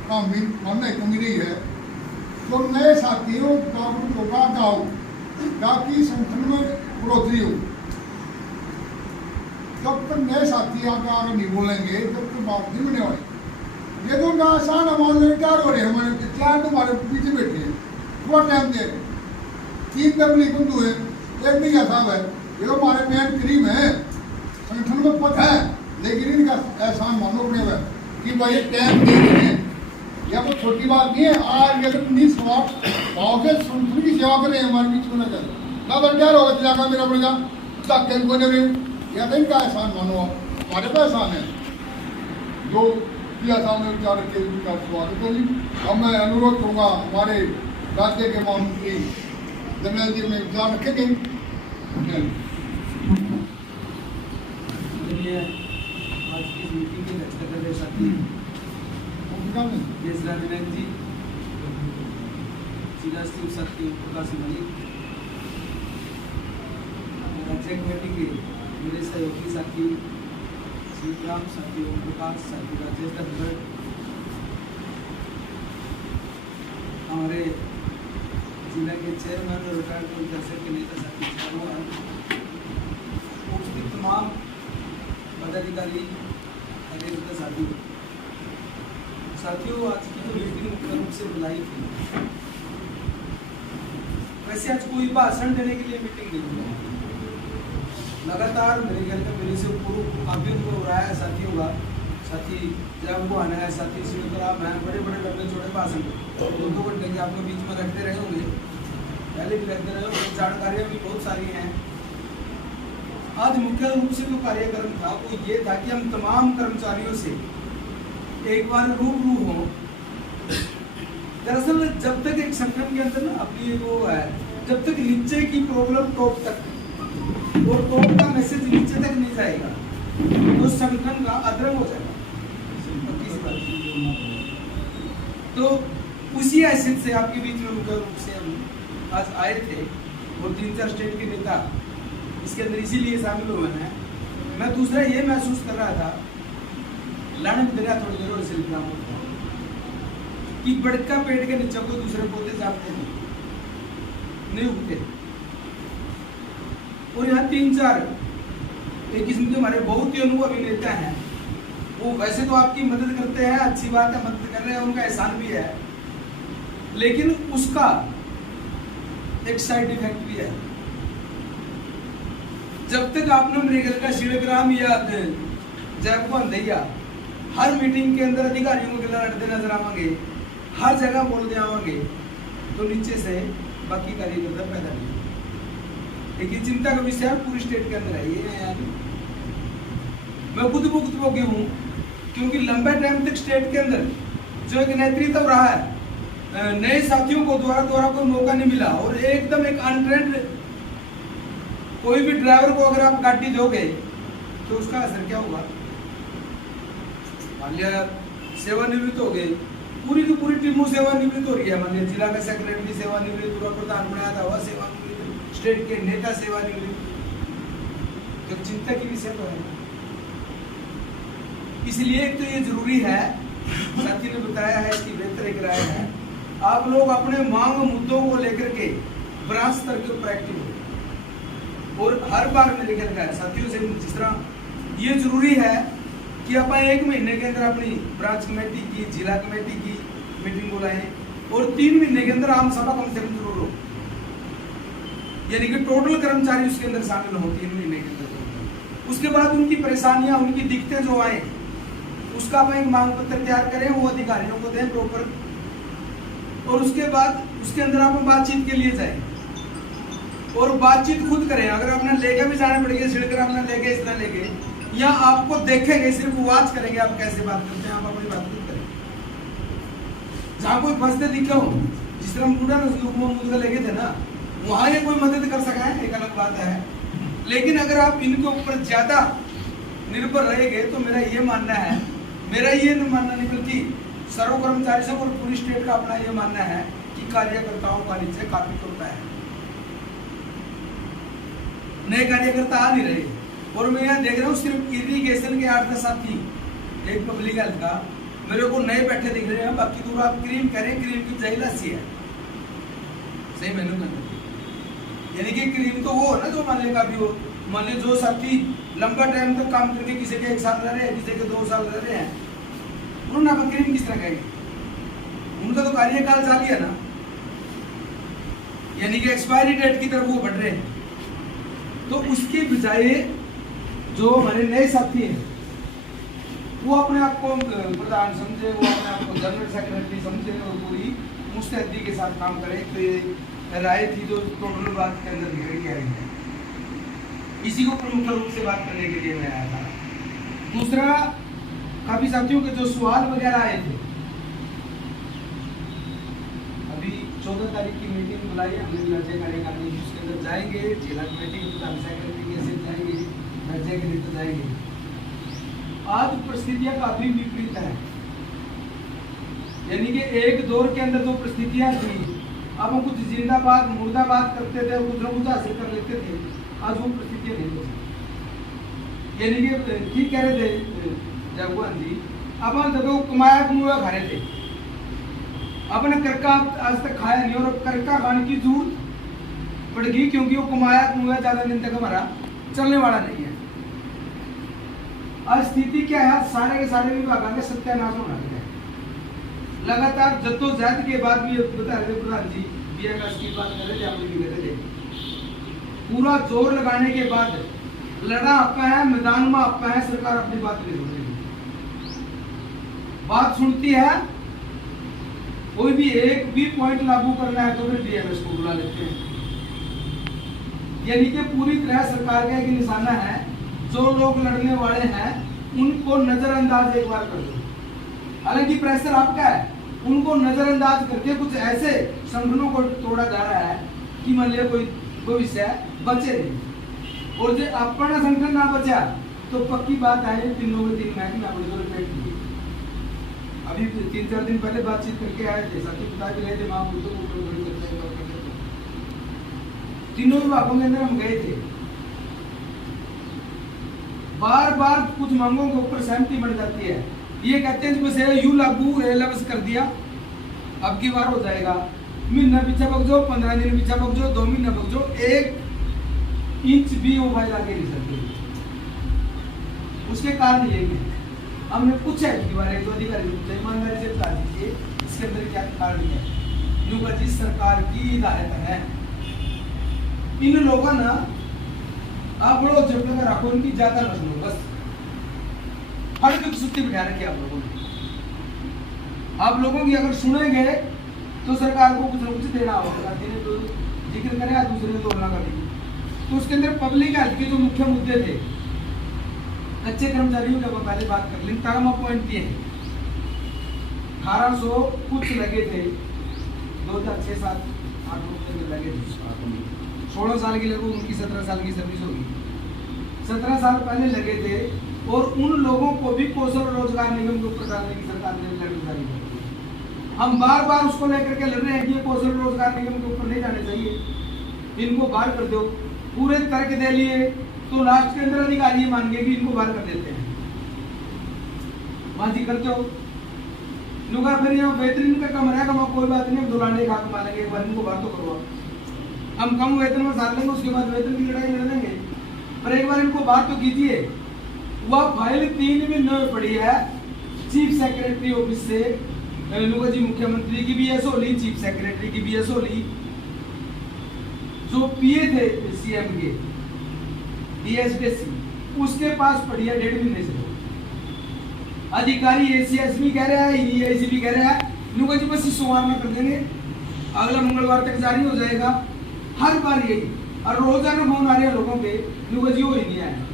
काम भी मानना कमी नहीं है, तो नए साथियों जागरूक होगा, गाँव ताकि संगठन में बढ़ोतरी हो। जब तक नए साथी आगे नहीं बोलेंगे तब तक बात नहीं होने वाली। ये तो उनका आसान है, मान लो तैयार हो रहे हैं, हमारे चार तो हमारे पीछे बैठे हैं, थोड़ा टाइम दे। 3 तबलीग बंधु है, एक नहीं साहब है, ये तो हमारे मेन करीब है, संगठन में पद है, लेकिन इनका एहसान मानो अपने में कि भाई ये टाइम दे रहे हैं, यह कोई छोटी बात नहीं है। आज ये तो अपनी स्वार्थ भाव से संगठन की सेवा कर रहे हैं हमारे बीच में ना कर ना तैयार होगा जाकर मेरा पड़ेगा ताकि कोई नहीं या तो इनका एहसान मानो, हमारे पास एहसान है जो किया था हमने विचार के विचार स्वागत है जी। अब मैं अनुरोध करूँगा हमारे राज्य के महामंत्री जनरल जी में विचार रखेंगे। आज की मीटिंग के अध्यक्षता कर रहे साथी देश राजनाथ जी, जिला स्थित साथी प्रकाश मलिक, राज्य कमेटी के मेरे सहयोगी साथी श्रीराम, साथी ओम प्रकाश, साथी राजेश धनखड़, हमारे जिला के चेयरमैन और रिटायर्ड परिषद के नेता साथी उपस्थित तमाम पदाधिकारी, कार्यकर्ता साथियों, आज की जो मीटिंग मुख्य रूप से बुलाई थी, वैसे आज कोई भाषण देने के लिए मीटिंग नहीं हुई। लगातार मेरे ख्याल में मेरे से पूर्व काफी उनको हो रहा है साथियों का, साथी जब वो आना है, साथी शिवराम है, बड़े बड़े लंबे छोटे भाषण 2-2 घंटे के आपके बीच में रखते रहे होंगे, पहले भी रखते रहे होंगे, जानकारियाँ भी बहुत सारी हैं। आज मुख्य रूप से जो कार्यक्रम था वो ये था कि हम तमाम कर्मचारियों से एक बार रूबरू हों। दरअसल जब तक एक संगठन के अंदर ना अपनी वो है, जब तक नीचे की प्रॉब्लम टॉप तक और टॉप का मैसेज नीचे तक नहीं जाएगा तो संगठन का अधर्म हो जाएगा। तो उसी हैसियत से आपके बीच में मुख्य रूप से हम आज आए थे और 3-4 स्टेट के नेता इसके अंदर इसीलिए शामिल हुए हैं। मैं दूसरा ये महसूस कर रहा था लाने दरिया थोड़ी देर से कि बड़का पेड़ के नीचे को दूसरे पौधे जाते नहीं उगते। और यहाँ 3-4 एक किस्म के हमारे बहुत ही अनुभवी नेता हैं, वो वैसे तो आपकी मदद करते हैं, अच्छी बात है, मदद कर रहे हैं, उनका एहसान भी है, लेकिन उसका एक साइड इफेक्ट भी है। जब तक आपने मृगल का शिवग्राम या जयपुर दैया हर मीटिंग के अंदर अधिकारियों को गिला लड़ते नजर आवेंगे, हर जगह बोलते आवेंगे, तो नीचे से बाकी कार्यकर्ता पैदा नहीं। लेकिन चिंता का विषय पूरी स्टेट के अंदर है ये यार। मैं खुद भुगतभोगी हूँ क्योंकि लंबे टाइम तक स्टेट के अंदर जो एक नेतृत्व रहा है, नए साथियों को द्वारा कोई मौका नहीं मिला और एकदम एक अनट्रेंड कोई भी ड्राइवर को अगर आप गाड़ी दोगे तो उसका असर क्या होगा। मान लिया सेवानिवृत्त हो गए, पूरी की पूरी टीमों सेवानिवृत्त हो रही है, मान लिया जिला का सेक्रेटरी सेवानिवृत्त हुआ, प्रधान बनाया था वह सेवानिवृत्त, स्टेट के नेता सेवानिवृत्त, तो चिंता की विषय तो है। इसलिए एक तो ये जरूरी है, साथी ने बताया है कि बेहतर एक राय है, आप लोग अपने मांग मुद्दों को लेकर के ब्रांच स्तर के ऊपर एक्टिव हो। और हर बार मेरे ख्याल है साथियों से जिस तरह ये जरूरी है कि आप 1 महीने के अंदर अपनी ब्रांच कमेटी की, जिला कमेटी की मीटिंग बुलाएं और 3 महीने के अंदर आम सभा कम से कम जरूर हो, यानी कि टोटल कर्मचारी उसके अंदर शामिल हो 3 महीने के अंदर। उसके बाद उनकी परेशानियां, उनकी दिक्कतें जो आए उसका आप एक मांग पत्र तैयार करें, वो अधिकारियों को दें प्रॉपर, और उसके बाद उसके अंदर आप बातचीत के लिए जाएं और बातचीत खुद करें। अगर आपने लेके भी जाने पड़ेगा, छिड़कर आपने लेके इस तरह लेके, या आपको देखेंगे, सिर्फ वाच करेंगे आप कैसे बात करते हैं, आप अपनी बात खुद करें। जहाँ कोई फंसते दिखे हो, जिस तरह मुड़ा मुद्दा लेके थे ना, वहाँ ये कोई मदद कर सका है, एक अलग बात है। लेकिन अगर आप इनके ऊपर ज्यादा निर्भर रहेंगे तो मेरा ये मानना नहीं बल्कि सर्व कर्मचारी सब और पूरी स्टेट का अपना ये मानना है कि कार्यकर्ताओं का नीचे काफी टूटता है, नए कार्यकर्ता आ नहीं रहे। और मैं यहाँ देख रहा हूँ सिर्फ इरिगेशन के 8-10 साथी, एक पब्लिक हेल्थ का, मेरे को नए बैठे दिख रहे हैं, बाकी दूर आप क्रीम करें, क्रीम की जहला सी है, सही मेनू में यानी कि क्रीम तो वो है ना जो मान लेगा भी हो, मान लीजिए जो साथी लंबा टाइम तक काम करके किसी के 1 साल रह रहे हैं, किसी के 2 साल रह रहे हैं, उन्होंने आप क्रीम किस तरह कहेंगे? उनका तो कार्यकाल जारी है ना, यानी कि एक्सपायरी डेट की तरफ वो बढ़ रहे हैं। तो उसकी बजाय जो हमारे नए साथी हैं वो अपने आप को प्रधान समझे, वो अपने आप को जनरल सेक्रेटरी समझे और पूरी मुस्तैदी के साथ काम करे। तो ये राय थी जो टोटल बात के अंदर निकल के आई है, इसी को प्रमुख रूप से बात करने के लिए मैं आया था। दूसरा, काफी साथियों के जो सवाल वगैरह आए थे, अभी 14 तारीख की मीटिंग बुलाई है हमने राज्य कार्यकारिणी, उसके अंदर जाएंगे, जिला कमेटी के प्रधान सेक्रेटरी के साथ जाएंगे, राज्य के नेता जाएंगे। आज परिस्थितियां काफी विपरीत है, यानी कि एक दौर के अंदर जो परिस्थितियां थी, अब हम कुछ जिंदाबाद मुर्दाबाद करते थे और कुछ न कुछ हासिल कर लेते थे, आज वो परिस्थितियां नहीं होती। यानी कि ठीक कह रहे थे जगवान जी, अपन देखो कमाया कमुआ खा रहे थे, अपने करका आज तक खाया नहीं और करका खाने की जरूरत पड़ गई, क्योंकि वो कमाया कमुआ ज्यादा दिन तक हमारा चलने वाला नहीं है। आज स्थिति क्या है, सारे के सारे विभागों का सत्यानाश होना है। लगातार जद्दोजहद के बाद भी बता रहे थे प्रधान जी, बीएमएस की बात कर रहे थे, आप भी कहते थे, पूरा जोर लगाने के बाद लड़ा आपका है, मैदान में आपका है, सरकार अपनी बात नहीं सुन रही। बात सुनती है, कोई भी एक भी पॉइंट लागू करना है तो फिर बीएमएस को बुला लेते हैं। यानी कि पूरी तरह सरकार का एक निशाना है, जो लोग लड़ने वाले हैं उनको नजरअंदाज एक बार कर दो। हालांकि प्रेशर आपका है, उनको नजरअंदाज करके कुछ ऐसे संगठनों को तोड़ा जा रहा है कि मान लिया कोई भविष्य बचे नहीं, और जो अपना संगठन ना बचा तो पक्की बात है तीनों के 3 महकमे अपने जो रिपेट किए। अभी 3-4 दिन पहले बातचीत करके आए थे, साथी बता भी रहे थे, वहां मुद्दों को तीनों विभागों के अंदर हम गए थे, बार बार कुछ मांगों के ऊपर सहमति बढ़ जाती है। ये कहते हैं बस यू लागू लफ्ज कर दिया, अब की बार हो जाएगा, महीना पीछे बक जाओ, 15 दिन पीछे बक जाओ, 2 महीना बक जाओ, 1 इंच भी वो फाइल आगे नहीं सकते। उसके कारण ये है, हमने पूछा इसके बारे में, तो अधिकारी पूछा, ईमानदारी से बता दीजिए इसके अंदर क्या कारण है। यूं जिस सरकार की हिदायत है, इन लोगों ने आप लोग जब तक रखो, उनकी ज्यादा न सुनो, बस हर की सुस्ती बिठा रखी आप लोगों ने। आप लोगों की अगर सुनेंगे तो सरकार को कुछ न कुछ देना होगा, देने तो जिक्र करें, दूसरे को तोड़ना करेगी। तो उसके अंदर पब्लिक हेल्थ के जो मुख्य मुद्दे थे, कच्चे कर्मचारियों की पहले बात कर लें, टर्म अपॉइंट किए 1800 कुछ लगे थे, 2006-7 8 लगे थे, 16 साल के लोगों उनकी 17 साल की सर्विस होगी, 17 साल पहले लगे थे, और उन लोगों को भी कौशल रोजगार निगम के ऊपर डालने की सरकार ने लड़ी जारी कर दी। हम बार बार उसको लेकर के लड़ रहे हैं कि ये कौशल रोजगार निगम के ऊपर नहीं जाने चाहिए, इनको बाहर कर दो। पूरे तर्क दे लिए तो लास्ट के अंदर अधिकारी मान गए कि इनको बाहर कर देते हैं। माजी करते हो नुका, फिर ये बेहतरीन का कम रहेगा, कोई बात नहीं, हम दुलाने का कमा लेंगे, एक बार इनको बाहर तो करवा, हम कम वेतन में साथ लेंगे, उसके बाद वेतन की लड़ाई लड़ लेंगे, पर एक बार इनको बात तो कीजिए। वह फाइल 3 महीनों में पड़ी है, चीफ सेक्रेटरी ऑफिस से नुका जी मुख्यमंत्री की भी ऐसा होली, चीफ सेक्रेटरी की भी ऐसा होली, जो पीए थे सीएम के डीएसडीसी, उसके पास पड़ी है 1.5 महीने से। अधिकारी एसीएसबी कह रहा है, ईआईसीबी कह रहा है, नुका जी बस सोमवार में कर देंगे, अगला मंगलवार तक जारी हो जाएगा। हर बार यही, और रोजाना फोन आ रहे हैं लोगों के, नुका जी हो ही नहीं आया।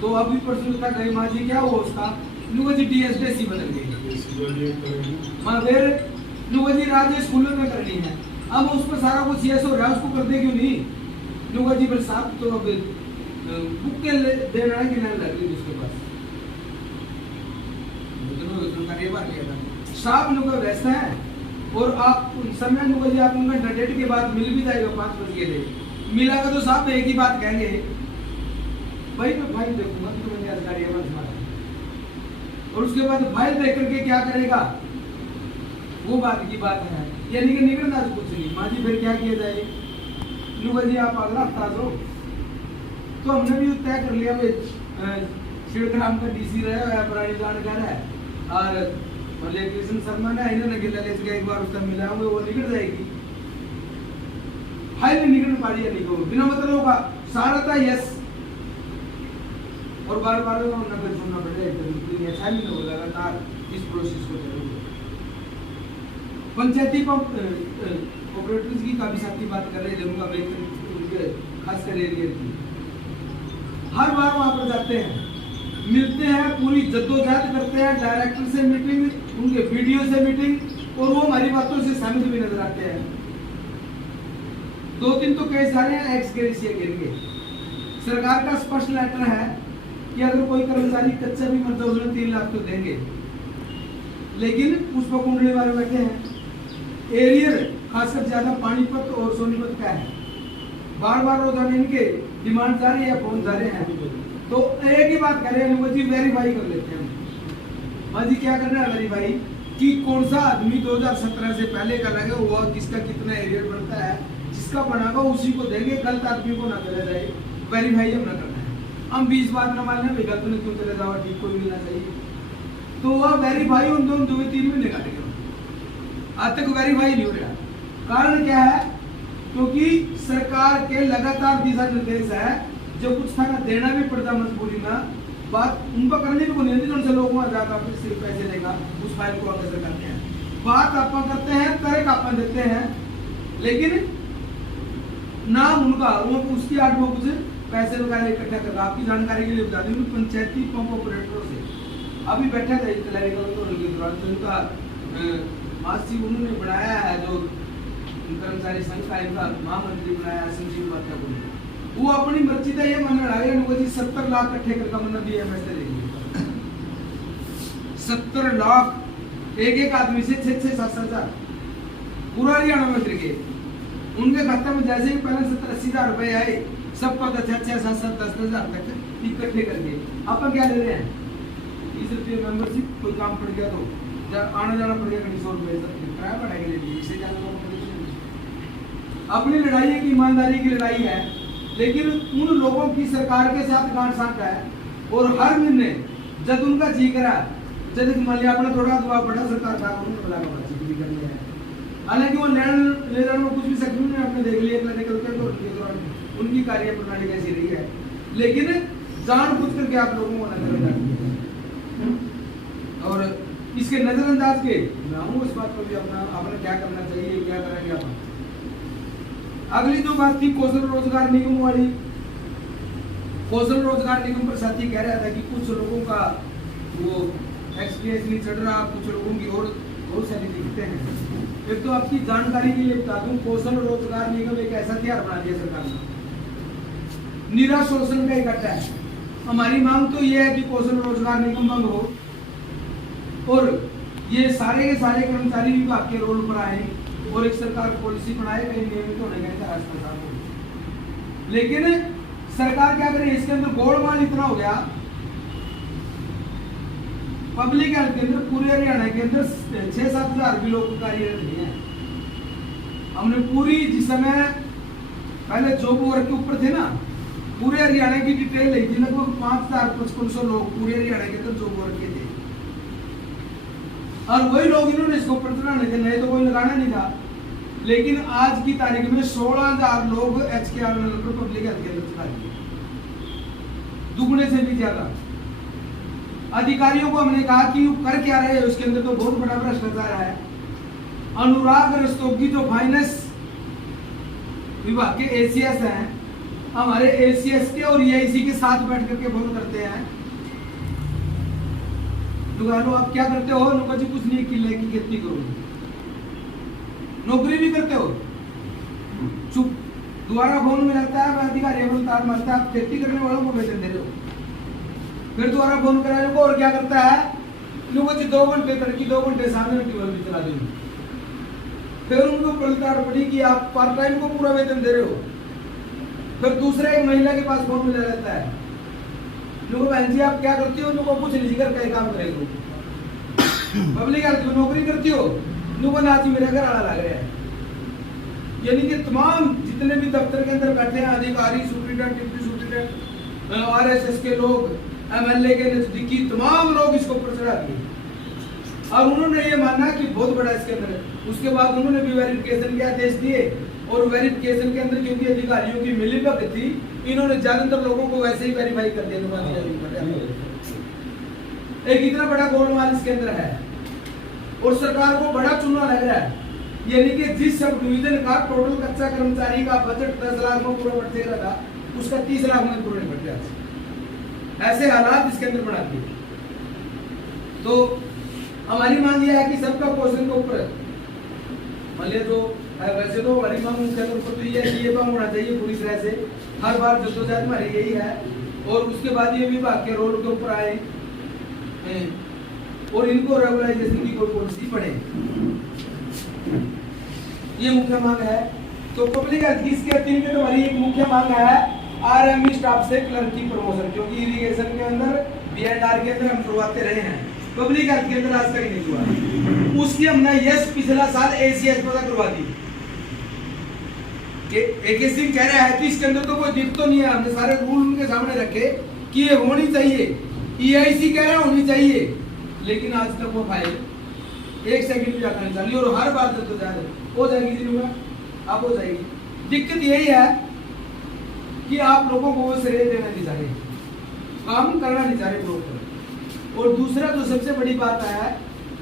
तो अभी परसों तक गई माँ जी क्या हुआ उसका, नुका जी डीएसडीसी बदल गई, फिर नुका जी राज्य स्कूलों में करनी है, अब उस पर सारा कुछ यस हो रहा है, उसको कर दे क्यों नहीं। नुका जी फिर साहब तो अब बुक के देना है कि नहीं लग रही उसके पास, साहब नुका वैसा है, और आप समय नुका जी आप उनका डेट के बाद मिल भी जाएगा 5 बजे के लिए, मिला तो साहब एक ही बात कहेंगे, भाई मैं फाइल देखूंगा तो मैंने अधिकारी और उसके बाद फाइल देख करके क्या करेगा, वो बात की बात है। यानी कि निगरानी कुछ नहीं। माँ जी फिर क्या किया जाए, लुगा जी आप अगला हफ्ता दो, तो हमने भी तय कर लिया भाई शिवग्राम का डीसी रहे पुरानी जानकार है और मल्लिक कृष्ण शर्मा ने इन्होंने गिला ले एक बार उसका मिला हुआ वो निकल जाएगी। हाई में निकल पा रही है नहीं को बिना मतलब होगा सारा था यस और बार बार नगर सुनना पड़ेगा ऐसा ही नहीं होगा लगातार इस प्रोसेस को चलेगा। पंचायती पंप ऑपरेटर्स की काफी साथी बात कर रहे हैं उनका वेतन खासकर एरिया की हर बार वहां पर जाते हैं मिलते हैं पूरी जद्दोजहद करते हैं डायरेक्टर से मीटिंग उनके वीडियो से मीटिंग और वो हमारी बातों से सहमत भी नजर आते हैं। 2-3 तो केस आ रहे हैं एक्स ग्रेशिया गिर के सरकार का स्पष्ट लेटर है कि अगर कोई कर्मचारी कच्चा भी मर जाए उसमें 3 लाख तो देंगे लेकिन उस पर कुंडली वाले बैठे हैं एरियर खासकर ज्यादा पानीपत और सोनीपत का है बार बार रोजाना इनके डिमांड जा रही है फोन जा रहे हैं तो एक ही बात करें जी वेरीफाई कर लेते हैं हाँ जी क्या करना है वेरीफाई कि कौन सा आदमी 2017 से पहले का लगा हुआ किसका कितना एरियर बनता है जिसका बनागा उसी को देंगे गलत आदमी को ना चला जाए वेरीफाई हम ना करना है हम 20 बात न मानने में गलत नहीं क्यों चले जाओ ठीक को मिलना चाहिए तो वह वेरीफाई उन 2-3 महीने काटेगा आज तक वेरीफाई नहीं हो रहा कारण क्या है क्योंकि सरकार के लगातार दिशा निर्देश है जो कुछ था ना देना भी पड़ता मजबूरी में बात उन पर करने की नहीं उनसे लोग वहां जाकर सिर्फ पैसे लेगा उस फाइल को अग्रसर करते हैं बात आप करते हैं तरह का अपन देते हैं लेकिन नाम उनका वो उसकी 8 वो कुछ पैसे वगैरह इकट्ठा करगा आपकी जानकारी के लिए बता दूं पंचायती पंप ऑपरेटरों से अभी बैठा था उनका मासी उन्होंने बनाया है जो कर्मचारी संघ का इनका महामंत्री बनाया संजीव पात्या को वो अपनी मर्जी का ये मन लगा रहे जी 70 लाख इकट्ठे करके मन बीएमएस से लेंगे 70 लाख एक आदमी से 6-7 हजार पूरा हरियाणा में करके उनके खाते में जैसे ही पहले 70-80 हजार रुपए आए सब पता 6-7-10 हजार तक इकट्ठे करके अपन क्या ले रहे हैं 30 रुपये मेंबरशिप कोई काम पड़ गया तो आना जाना पड़ गया 100 रुपए किराया बढ़ाएंगे लेंगे इससे ज्यादा अपनी लड़ाई है कि ईमानदारी की लड़ाई है लेकिन उन लोगों की सरकार के साथ गांठ साथ है और हर महीने जब उनका जी करा जब मान लिया अपना थोड़ा दबाव बढ़ा सरकार का उन्होंने बुला करनी है हालांकि वो ले में कुछ भी सक्रिय नहीं आपने देख लिया निकलते तो उनकी कार्य प्रणाली कैसी रही है लेकिन जानबूझ करके आप लोगों को नजरअंदाज और इसके नजरअंदाज के मैं हूँ इस बात को भी अपना आपने क्या करना चाहिए क्या करेंगे आप अगली जो बात थी कौशल रोजगार निगम वाली कौशल रोजगार निगम पर साथी कह रहा था कि कुछ लोगों का वो एक्सपीरियंस नहीं चढ़ रहा कुछ लोगों की और बहुत सारी दिक्कतें हैं एक तो आपकी जानकारी के लिए बता दूं कौशल रोजगार निगम एक ऐसा हथियार बना दिया सरकार ने निरा शोषण का इकट्ठा है हमारी मांग तो ये है कि कौशल रोजगार निगम बंद हो और ये सारे के सारे कर्मचारी विभाग के रोल पर आए और एक सरकार पॉलिसी बनाए कहीं नियमित होने का रास्ता लेकिन सरकार क्या करे इसके अंदर गोलमाल इतना हो गया पब्लिक हेल्थ के अंदर पूरे हरियाणा के अंदर 6-7 हजार भी लोग कार्यरत नहीं है हमने पूरी जिस समय पहले जॉब वर्क के ऊपर थे ना पूरे हरियाणा की डिटेल ली थी लगभग 5,500 लोग पूरे हरियाणा के अंदर जॉब वर्क के थे और वही लोग इन्होंने इसको ऊपर चढ़ाने थे नहीं तो कोई लगाना नहीं था लेकिन आज की तारीख में 16,000 लोग HKR पब्लिक हेल्थ के अंदर चला दिए दुगने से भी ज्यादा अधिकारियों को हमने कहा कि कर क्या रहे हैं उसके अंदर तो बहुत बड़ा भ्रष्टाचार है अनुराग रस्तोगी जो फाइनेंस विभाग के ACS हैं हमारे ACS के और EIC के साथ बैठ करके फोन करते हैं दुकानों आप क्या करते हो नुका जी कुछ नहीं किले की खेती करो नौकरी भी करते हो चुप दोबारा फोन में लगता है अधिकारी तार मारता है आप खेती करने वालों को वेतन दे रहे हो फिर दोबारा फोन कराने को और क्या करता है लोगों जी 2 घंटे तड़की 2 घंटे सामने ट्यूबवेल भी चला देंगे फिर उनको पलटार पड़ी कि आप पार्ट टाइम को पूरा वेतन दे रहे हो फिर दूसरा एक महिला के पास फोन मिला रहता है लोगों बहन जी आप क्या करती हो लोगों कुछ नहीं करके काम करेगा पब्लिक हेल्थ में नौकरी करती हो लोगों नाची मेरे घर आना लग रहा है यानी कि तमाम जितने भी दफ्तर के अंदर बैठे हैं अधिकारी, सुप्रीटेंडेंट, डिप्टी सुप्रीटेंडेंट, आरएसएस के लोग, एमएलए के नजदीकी तमाम लोग इसको ऊपर चढ़ा दिए और उन्होंने ये माना कि बहुत बड़ा इसके अंदर है। उसके बाद उन्होंने भी वेरिफिकेशन के आदेश दिए और वेरिफिकेशन के अंदर क्योंकि अधिकारियों की मिलीभगत थी, इन्होंने ज्यादातर लोगों को वैसे ही वेरीफाई कर दिया। एक इतना बड़ा गोलमाल इसके अंदर है और सरकार को बड़ा चूना लग रहा है, यानी कि जिस सब डिवीजन का टोटल कच्चा कर्मचारी का बजट 10 लाख में पूरा बढ़ रहा था, उसका 30 लाख में पूरा बढ़ गया। ऐसे हालात इसके अंदर बना दिए। तो हमारी मांग यह है कि सबका पोषण के ऊपर मान लिया जो वैसे तो हमारी मांग मुख्य तौर पर तो ये काम होना चाहिए पूरी तरह से, हर बार जद्दोजहद हमारी यही है। और उसके बाद ये विभाग के रोल के ऊपर आए और इनको रेगुलाइजेशन की कोई पॉलिसी बने, ये मुख्य मांग है। तो पब्लिक हेल्थ की इसके 3 के हमारी एक मुख्य मांग है आरएमई स्टाफ से क्लर्क की प्रमोशन, क्योंकि इरिगेशन के अंदर बीएडआर के अंदर हम करवाते रहे हैं, पब्लिक हेल्थ के अंदर आज तक नहीं हुआ। उसकी हमने यस पिछला साल एसीएस पता करवा दी कि एके सिंह कह रहा है कि इसके अंदर तो कोई दिक्कत तो नहीं है, हमने सारे रूल उनके सामने रखे कि ये होनी चाहिए, ईआईसी कह रहा होनी चाहिए, लेकिन आज तक वो फाइल 1 सेकंड भी जाकर नहीं चली और हर बार तो जा रहे हो जाएगी जिन्होंने अब हो जाएगी। दिक्कत यही है कि आप लोगों को वो श्रेय देना नहीं चाह रहे, काम करना नहीं चाह रहे लोग। और दूसरा जो सबसे बड़ी बात है,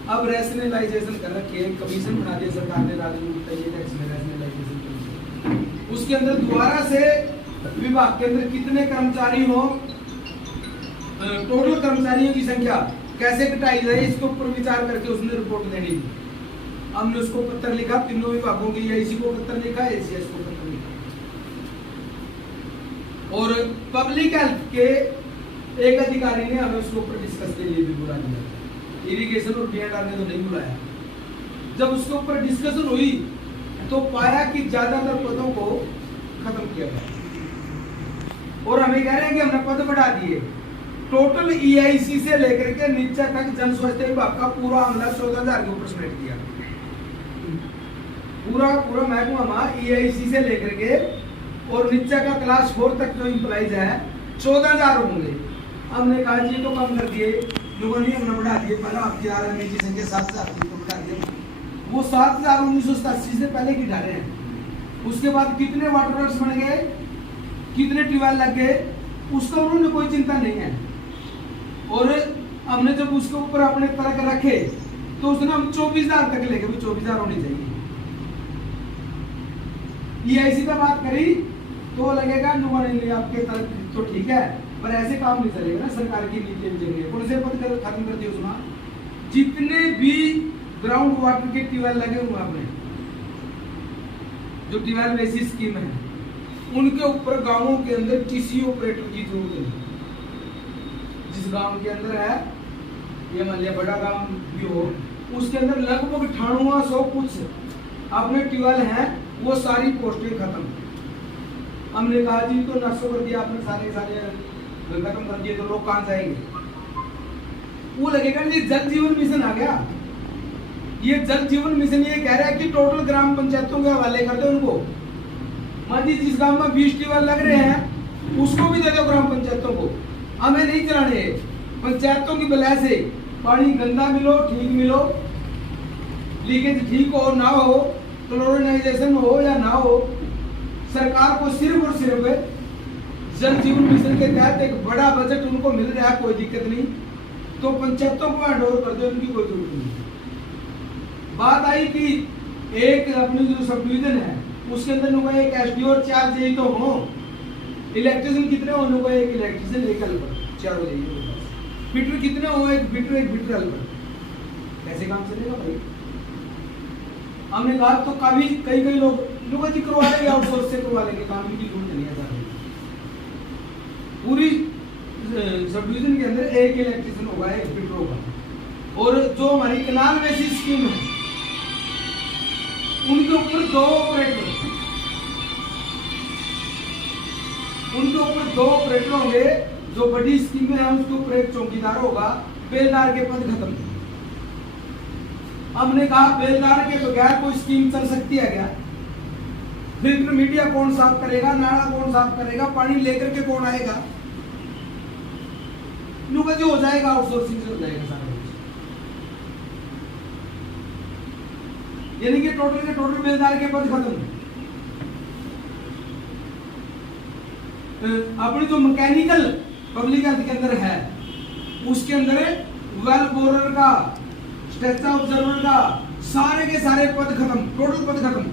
अब रैशनलाइजेशन कर रखी है, कमीशन बना दिया सरकार ने राजनीतिक टैक्स में रैशनलाइजेशन, उसके अंदर दोबारा से विभाग के अंदर कितने कर्मचारी हो, टोटल कर्मचारियों की संख्या कैसे घटाई जाए, इसके ऊपर विचार करके उसने रिपोर्ट देनी थी। हमने उसको पत्र लिखा, तीनों विभागों के, ईआईसी को पत्र लिखा, एसीएस को पत्र लिखा और पब्लिक हेल्थ के एक अधिकारी ने हमें उसके ऊपर डिस्कस के लिए भी बुला दिया, इरिगेशन और बीएडआर ने तो नहीं बुलाया। जब उसके ऊपर डिस्कशन हुई तो पाया कि ज्यादातर पदों को खत्म किया गया और हमें कह रहे हैं कि हमने पद बढ़ा दिए। टोटल ईआईसी से लेकर के नीचे तक जन स्वास्थ्य विभाग का पूरा अमला 14,000 के ऊपर समेट दिया, पूरा महकमा ईआईसी से लेकर के और नीचे का क्लास 4 तक जो इम्प्लॉइज है 14,000 होंगे। हमने कहा जी तो कम कर दिए, लोगों ने हमने बढ़ा दिए, पहले आपकी आरएमई की संख्या 7,000 को बढ़ा दिया, वो 7,000 1987 से पहले की डाले हैं। उसके बाद कितने वाटर वर्क्स बन गए, कितने ट्यूबवेल लग गए, उसका उन्होंने कोई चिंता नहीं है। और हमने जब उसके ऊपर अपने तर्क रखे तो उसने हम 24,000 तक लेके, 24,000 होनी चाहिए। ईआईसी का बात करी तो लगेगा नहीं आपके तर्क तो ठीक है, पर ऐसे काम नहीं चलेगा ना, सरकार की नीति चलेगी। कौन से पद खत्म कर दिया उसमें, जितने भी ग्राउंड वाटर के ट्यूबवेल लगे हुए अपने जो ट्यूबवेल बेसिस स्कीम है, उनके ऊपर गांवों के अंदर किसी ऑपरेटर की जरूरत नहीं। जिस गांव के अंदर है, ये मान लिया बड़ा गांव भी हो, उसके अंदर लगभग 9800 कुछ अपने ट्यूबवेल हैं, वो सारी पोस्टें खत्म। हमने कहा जी तो 900 कर दिया आपने, सारे खत्म कर दिए तो लोग कहां जाएंगे। वो लगेगा ये जल जीवन मिशन आ गया। ये जल जीवन मिशन ये कह रहा है कि टोटल ग्राम पंचायतों के हवाले कर दो उनको। मान लीजिए जिस गांव में 20 ट्यूबवेल लग रहे हैं उसको भी दे दो ग्राम पंचायतों को, हमें नहीं चलाने। पंचायतों की बलय से पानी गंदा मिलो, ठीक मिलो, लीकेज ठीक हो ना हो, क्लोरिनाइजेशन हो या ना हो, सरकार को सिर्फ और सिर्फ जल जीवन मिशन के तहत एक बड़ा बजट उनको मिल रहा है, कोई दिक्कत नहीं, तो पंचायतों को हैंड ओवर कर दो, उनकी कोई जरूरत नहीं। बात आई कि एक अपनी जो सब डिवीजन है उसके अंदर नुका एक एसडीओ और 4 जेई तो हो, इलेक्ट्रिशियन कितने हो, नुका एक इलेक्ट्रिशियन एक हेल्पर, 4 जेई, फिटर कितने हो, एक फिटर हेल्पर, कैसे काम चलेगा भाई। हमने कहा तो कई लोग जी करवा लेंगे, आउटसोर्स से करवा लेंगे, काम की जरूरत नहीं है सर। पूरी सब डिवीजन के अंदर एक इलेक्ट्रिशियन होगा, एक फिटर होगा। और जो हमारी कनाल बेसिस स्कीम है उनके ऊपर 2 ऑपरेटर होंगे। जो बड़ी स्कीमें हैं उसके ऊपर एक चौकीदार होगा, बेलदार के पद खत्म। हमने कहा बेलदार के बगैर कोई स्कीम चल सकती है क्या? फिल्टर मीडिया कौन साफ करेगा, नाला कौन साफ करेगा, पानी लेकर के कौन आएगा? लुका जो हो जाएगा, आउटसोर्सिंग से हो जाएगा सारा कुछ। यानी कि टोटल के टोटल बेलदार के पद खत्म। अपनी जो मैकेनिकल पब्लिक हेल्थ के अंदर है, उसके अंदर वेल बोरर का, स्ट्रेचर ऑब्जर्वर का, सारे के सारे पद खत्म, टोटल पद खत्म।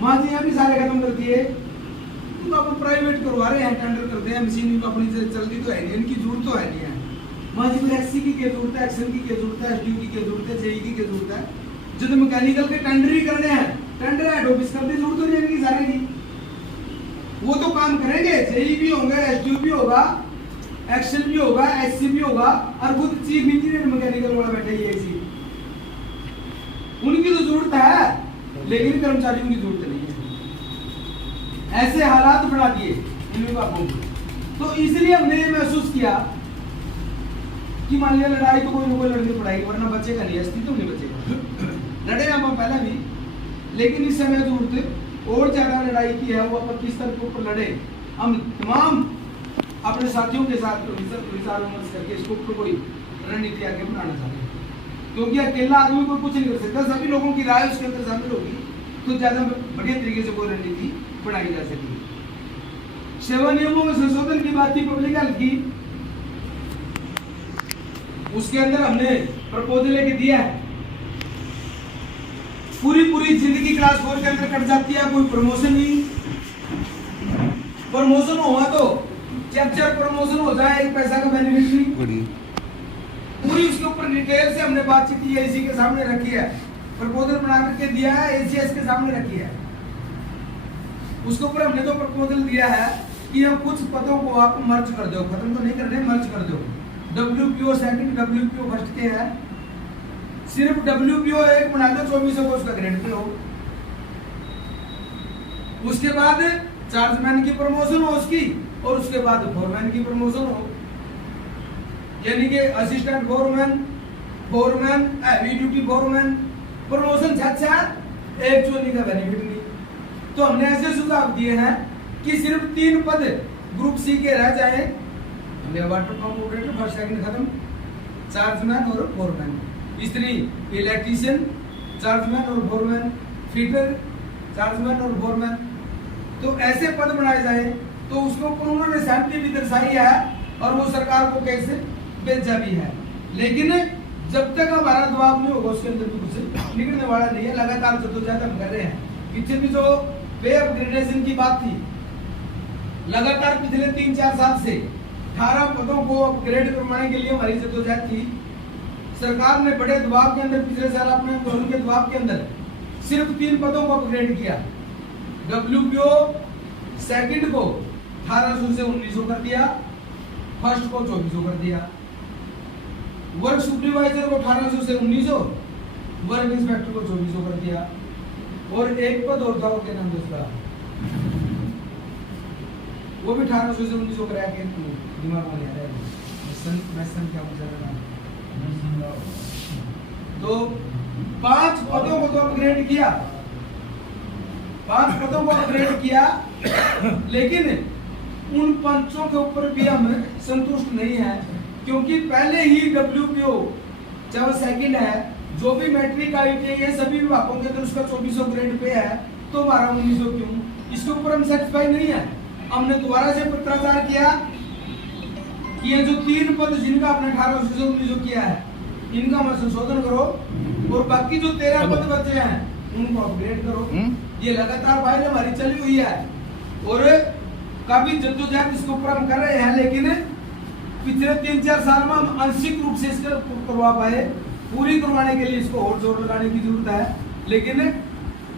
माजियां भी सारे खत्म कर दिए। तो आप प्राइवेट करवा रहे हैं, टेंडर करते हैं, मशीन तो अपनी से चलती तो है नहीं, इनकी जरूरत तो है नहीं है। माजी में एससी की क्या जरूरत है, एक्शन की क्या जरूरत है, एसडीयू की क्या जरूरत है, जेई की क्या जरूरत है? जो तो मैकेनिकल के टेंडर ही करने हैं, टेंडर हेड ऑफिस करने जरूरत तो नहीं है इनकी सारे की। वो तो काम करेंगे, जेई भी होंगे, एसडीयू भी होगा, एक्शन भी होगा, एससी भी होगा, और खुद चीफ इंजीनियर मैकेनिकल वाला बैठा ही है इसी। उनकी तो जरूरत है, लेकिन कर्मचारियों की जरूरत नहीं है। ऐसे हालात बना दिए इन विभागों को। तो इसलिए हमने ये महसूस किया कि मान लिया लड़ाई तो कोई ना कोई लड़नी पड़ेगी, वरना बचेगा नहीं, अस्तित्व नहीं बचेगा। लड़े हम पहले भी, लेकिन इस समय जरूरत और ज्यादा लड़ाई की है। वो अपन किस तरह के ऊपर लड़े, हम तमाम अपने साथियों के साथ विचार विमर्श करके इसको ऊपर कोई रणनीति आगे बनाना चाहते हैं। क्योंकि अकेला आदमी को कुछ नहीं कर सकता, सभी लोगों की राय उसके अंदर शामिल होगी तो ज्यादा बढ़िया तरीके से कोई रणनीति बनाई जा सकेगी। सेवा नियमों में संशोधन की बात थी पब्लिक हेल्थ की, उसके अंदर हमने प्रपोजल लेके दिया है। पूरी जिंदगी क्लास 4 के अंदर कट जाती है, कोई प्रमोशन नहीं। प्रमोशन हुआ तो कैप्चर प्रमोशन हो जाए, एक पैसा का बेनिफिट नहीं। पूरी उसके ऊपर डिटेल से हमने बातचीत एसी के सामने रखी है, प्रपोजल बना करके दिया है, एसीएस के सामने रखी है। उसके ऊपर हमने तो प्रपोजल दिया है कि हम कुछ पदों को आप मर्ज कर दो, खत्म तो नहीं करने, मर्ज कर दो। WPO सेकंड, WPO फर्स्ट के है, सिर्फ WPO एक बना दो, 2400 को उसका ग्रेड पे हो। उसके बाद चार्जमैन की प्रमोशन हो उसकी, और उसके बाद फोरमैन की प्रमोशन हो। यानी कि assistant foreman, heavy duty foreman, promotion छाछा, एक चोरी का बेनिफिट नहीं। तो हमने ऐसे सुझाव दिए हैं कि सिर्फ 3 पद ग्रुप सी के रह जाए। Water pump operator first second खत्म, चार्जमैन और फोरमैन, स्त्री इलेक्ट्रीशियन, चार्जमैन और फोरमैन, फिटर, चार्जमैन और फोरमैन। तो ऐसे पद बनाए जाए। तो उसको उन्होंने सहमति भी दर्शाई है और वो सरकार को कैसे भेजा भी है। लेकिन जब तक हमारा दबाव नहीं होगा उसके अंदर भी कुछ निकलने वाला नहीं है। लगातार जद्दोजहद हम कर रहे हैं। पीछे भी जो पे अपग्रेडेशन की बात थी, लगातार पिछले 3-4 साल से 18 पदों को अपग्रेड करवाने के लिए हमारी जद्दोजहद थी। सरकार ने बड़े दबाव के अंदर पिछले साल अपने आंदोलन के दबाव के अंदर सिर्फ 3 पदों को अपग्रेड किया। WPO सेकंड को 1800 से 1900 कर दिया, फर्स्ट को 2400 कर दिया, वर्क सुपरवाइजर को 1800 से 1900, वर्क इंस्पेक्टर को 2400 कर दिया। और एक पद और था, क्या नाम दूसरा, वो भी 1800 से 1900 कराया के दिमाग में आ रहा है, क्या मुझे तो 5 पदों को तो अपग्रेड किया, 5 पदों को अपग्रेड किया। लेकिन उन पंचों के ऊपर भी हम संतुष्ट नहीं है, क्योंकि पहले ही WPO चाहे वो सेकंड है, जो भी मैट्रिक ITI है, सभी विभागों के अंदर उसका 2400 ग्रेड पे है, तो हमारा 1900 क्यों? इसके ऊपर हम सेटिस्फाई नहीं है। हमने दोबारा से पत्राचार किया कि ये जो 3 पद जिनका आपने 1800 से 1900 किया है, इनका मैं संशोधन करो, और बाकी जो 13 पद बचे हैं उनको अपग्रेड करो। ये लगातार फाइल हमारी चली हुई है और काफी जद्दोजहद इसके ऊपर हम कर रहे हैं। लेकिन पिछले 3-4 साल में हम आंशिक रूप से इसको करवा पाए, पूरी करवाने के लिए इसको और जोर लगाने की जरूरत है। लेकिन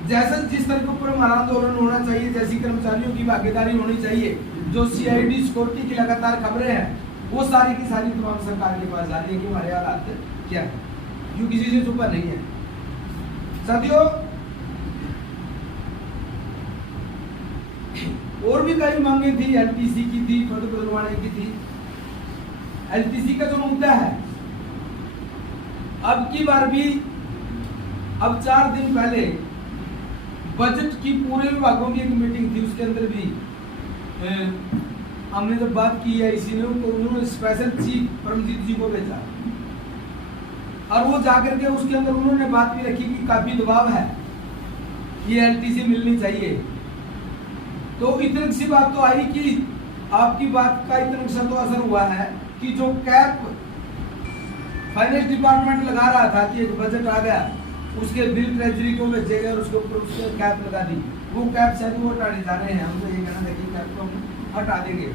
जैसा जिस तरह के ऊपर हमारा आंदोलन होना चाहिए, जैसी कर्मचारियों की भागीदारी होनी चाहिए, जो CID सिक्योरिटी की लगातार खबरें हैं, वो सारी की सारी तमाम सरकार के पास जा रही है कि हमारे हालात क्या है, क्यों किसी से छुपा नहीं है। साथियों, और भी कई मांगे थी, LTC की थी, पद बदलवाने की थी। LTC का जो मुद्दा है, अब की बार भी, अब 4 दिन पहले बजट की पूरे विभागों की एक मीटिंग थी, उसके अंदर भी हमने जब बात की है इसी ने, तो उन्होंने स्पेशल चीफ परमजीत जी को भेजा और वो जाकर के उसके अंदर उन्होंने बात भी रखी कि काफी दबाव है, ये एलटीसी मिलनी चाहिए। तो इतनी सी बात तो आई कि आपकी बात का इतना सा तो असर हुआ है कि जो कैप फाइनेंस डिपार्टमेंट लगा रहा था कि एक बजट आ गया, उसके बिल ट्रेजरी को भेजेगा और उसके ऊपर उसके कैप लगा दी, वो कैप शायद वो हटाने जा रहे हैं। हमको ये कहना था कि कैप को हम हटा देंगे।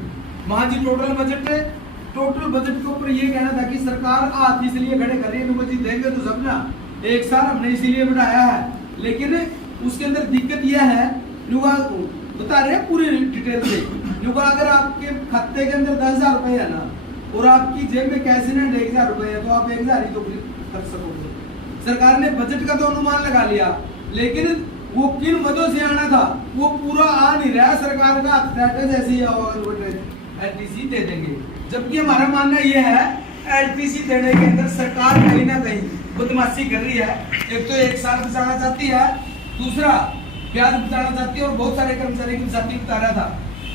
वहाँ जी टोटल बजट के ऊपर ये कहना था कि सरकार हाथ इसलिए खड़े कर रही है, जी देंगे तो सब ना, एक साल हमने इसीलिए बढ़ाया है, लेकिन उसके अंदर दिक्कत यह है, बता रहे हैं पूरी डिटेल से, अगर आपके खाते के अंदर 10,000 रुपए है ना और आपकी जेब में कैश है 1,000 रुपए है, तो आप 1,000 ही तो कर सकोगे। सरकार ने बजट का तो अनुमान लगा लिया, लेकिन वो किन वजहों से आना था वो पूरा आ नहीं रहा। सरकार का स्टेटस ऐसे ही एलटीसी दे देंगे, जबकि हमारा मानना ये है एलटीसी देने के अंदर सरकार कहीं ना कहीं बदमाशी कर रही है। एक तो 1 साल बचाना चाहती है, दूसरा ब्याज बचाना चाहती है, और बहुत सारे कर्मचारी की बचाती बता रहा था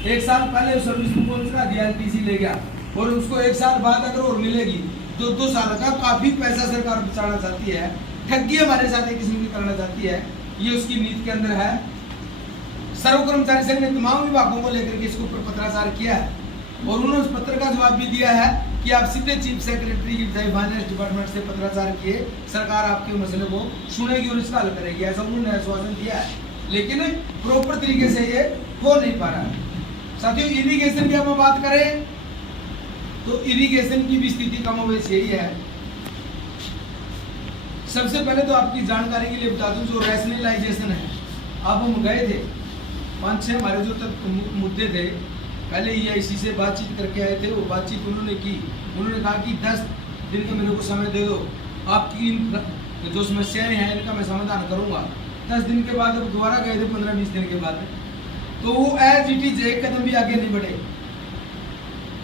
1 साल पहले सर्विस को चला दिया, एलटीसी ले गया, और उसको 1 साल बाद अगर और मिलेगी 2-2 साल का काफी पैसा सरकार बचाना चाहती है। ठगी हमारे साथ एक किस्म की करना चाहती है, ये उसकी नीति के अंदर है। सर्व कर्मचारी संघ ने तमाम विभागों को लेकर के इसके ऊपर पत्राचार किया है और उन्होंने उस पत्र का जवाब भी दिया है कि आप सीधे चीफ सेक्रेटरी की बजाय फाइनेंस डिपार्टमेंट से पत्राचार किए, सरकार आपके मसले को सुनेगी और इसका हल करेगी, ऐसा उन्होंने आश्वासन दिया है। लेकिन प्रॉपर तरीके से ये हो नहीं पा रहा है। साथियों, इरिगेशन की हम बात करें तो इरिगेशन की भी स्थिति कमोबेश यही है। सबसे पहले तो आपकी जानकारी के लिए बता दूं, जो रैशनलाइजेशन है, अब हम गए थे 5-6 हमारे जो तक मुद्दे थे, पहले EIC से बातचीत करके आए थे, वो बातचीत उन्होंने की, उन्होंने कहा कि 10 दिन का मेरे को समय दे दो, आपकी जो समस्याएं हैं इनका मैं समाधान करूंगा। 10 दिन के बाद अब दोबारा गए थे 15-20 दिन के बाद, तो वो एज इट इज एक कदम भी आगे नहीं बढ़े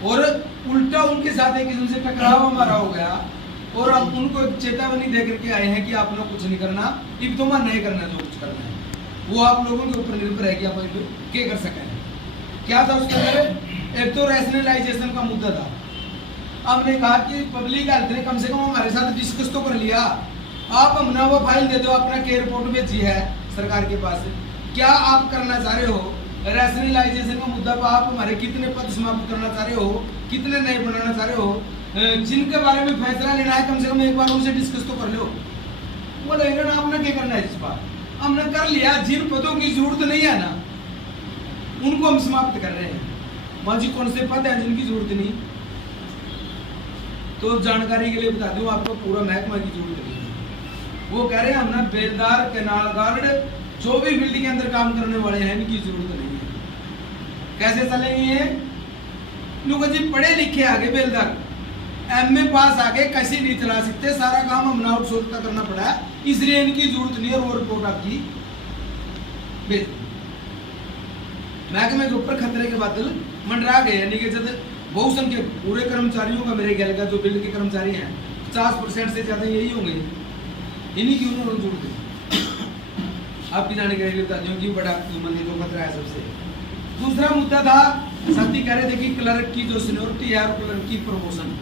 और उल्टा उनके साथ एक किस्म से टकराव हमारा हो गया और अब उनको एक चेतावनी दे करके आए हैं कि आप लोग कुछ नहीं करना, इब तो नहीं करना, जो कुछ करना है वो आप लोगों के ऊपर निर्भर है कि आप क्या कर सकें। क्या था उसके अंदर? एक तो रैशनलाइजेशन का मुद्दा था। हमने कहा कि पब्लिक हेल्थ ने कम से कम हमारे साथ डिस्कस तो कर लिया, आप हमने वो फाइल दे दो, अपना के रिपोर्ट भेजी है सरकार के पास, क्या आप करना चाह रहे हो? रैशनलाइजेशन का मुद्दा पर आप हमारे कितने पद समाप्त करना चाह रहे हो, कितने नए बनाना चाह रहे हो, जिनके बारे में फैसला लेना है कम से कम एक बार उनसे डिस्कस तो कर लो। वो लगेगा ना आपने क्या करना है, इस बार हमने कर लिया, जिन पदों की जरूरत नहीं है ना उनको हम समाप्त कर रहे हैं। वहां जी कौन से पद है जिनकी जरूरत नहीं, तो जानकारी के लिए बता दूं आपको, पूरा महकमा की जरूरत नहीं है। वो कह रहे हैं हमने बेलदार, कैनाल गार्ड, जो भी फील्ड के अंदर काम करने वाले हैं इनकी जरूरत नहीं है। कैसे चलेंगे ये? लोग जी पढ़े लिखे आगे, बेलदार MA पास आगे कैसे नहीं चला सकते, सारा काम हमने आउटसोर्स का करना पड़ा है, इसलिए इनकी जरूरत नहीं है। और वो रिपोर्ट आपकी भेज, महकमे के ऊपर खतरे के बादल मंडरा गए, यानी कि जब बहुसंख्यक पूरे कर्मचारियों का, मेरे ख्याल का जो बिल्ड के कर्मचारी हैं 50% से ज्यादा यही होंगे, इन्हीं की उन्होंने जरूरत है। आपकी जानकारी के लिए बता दूं कि बड़ा मंदी को खतरा है सबसे। दूसरा मुद्दा था, साथी कह रहे थे कि क्लर्क की जो सीनियोरिटी है और क्लर्क की प्रमोशन,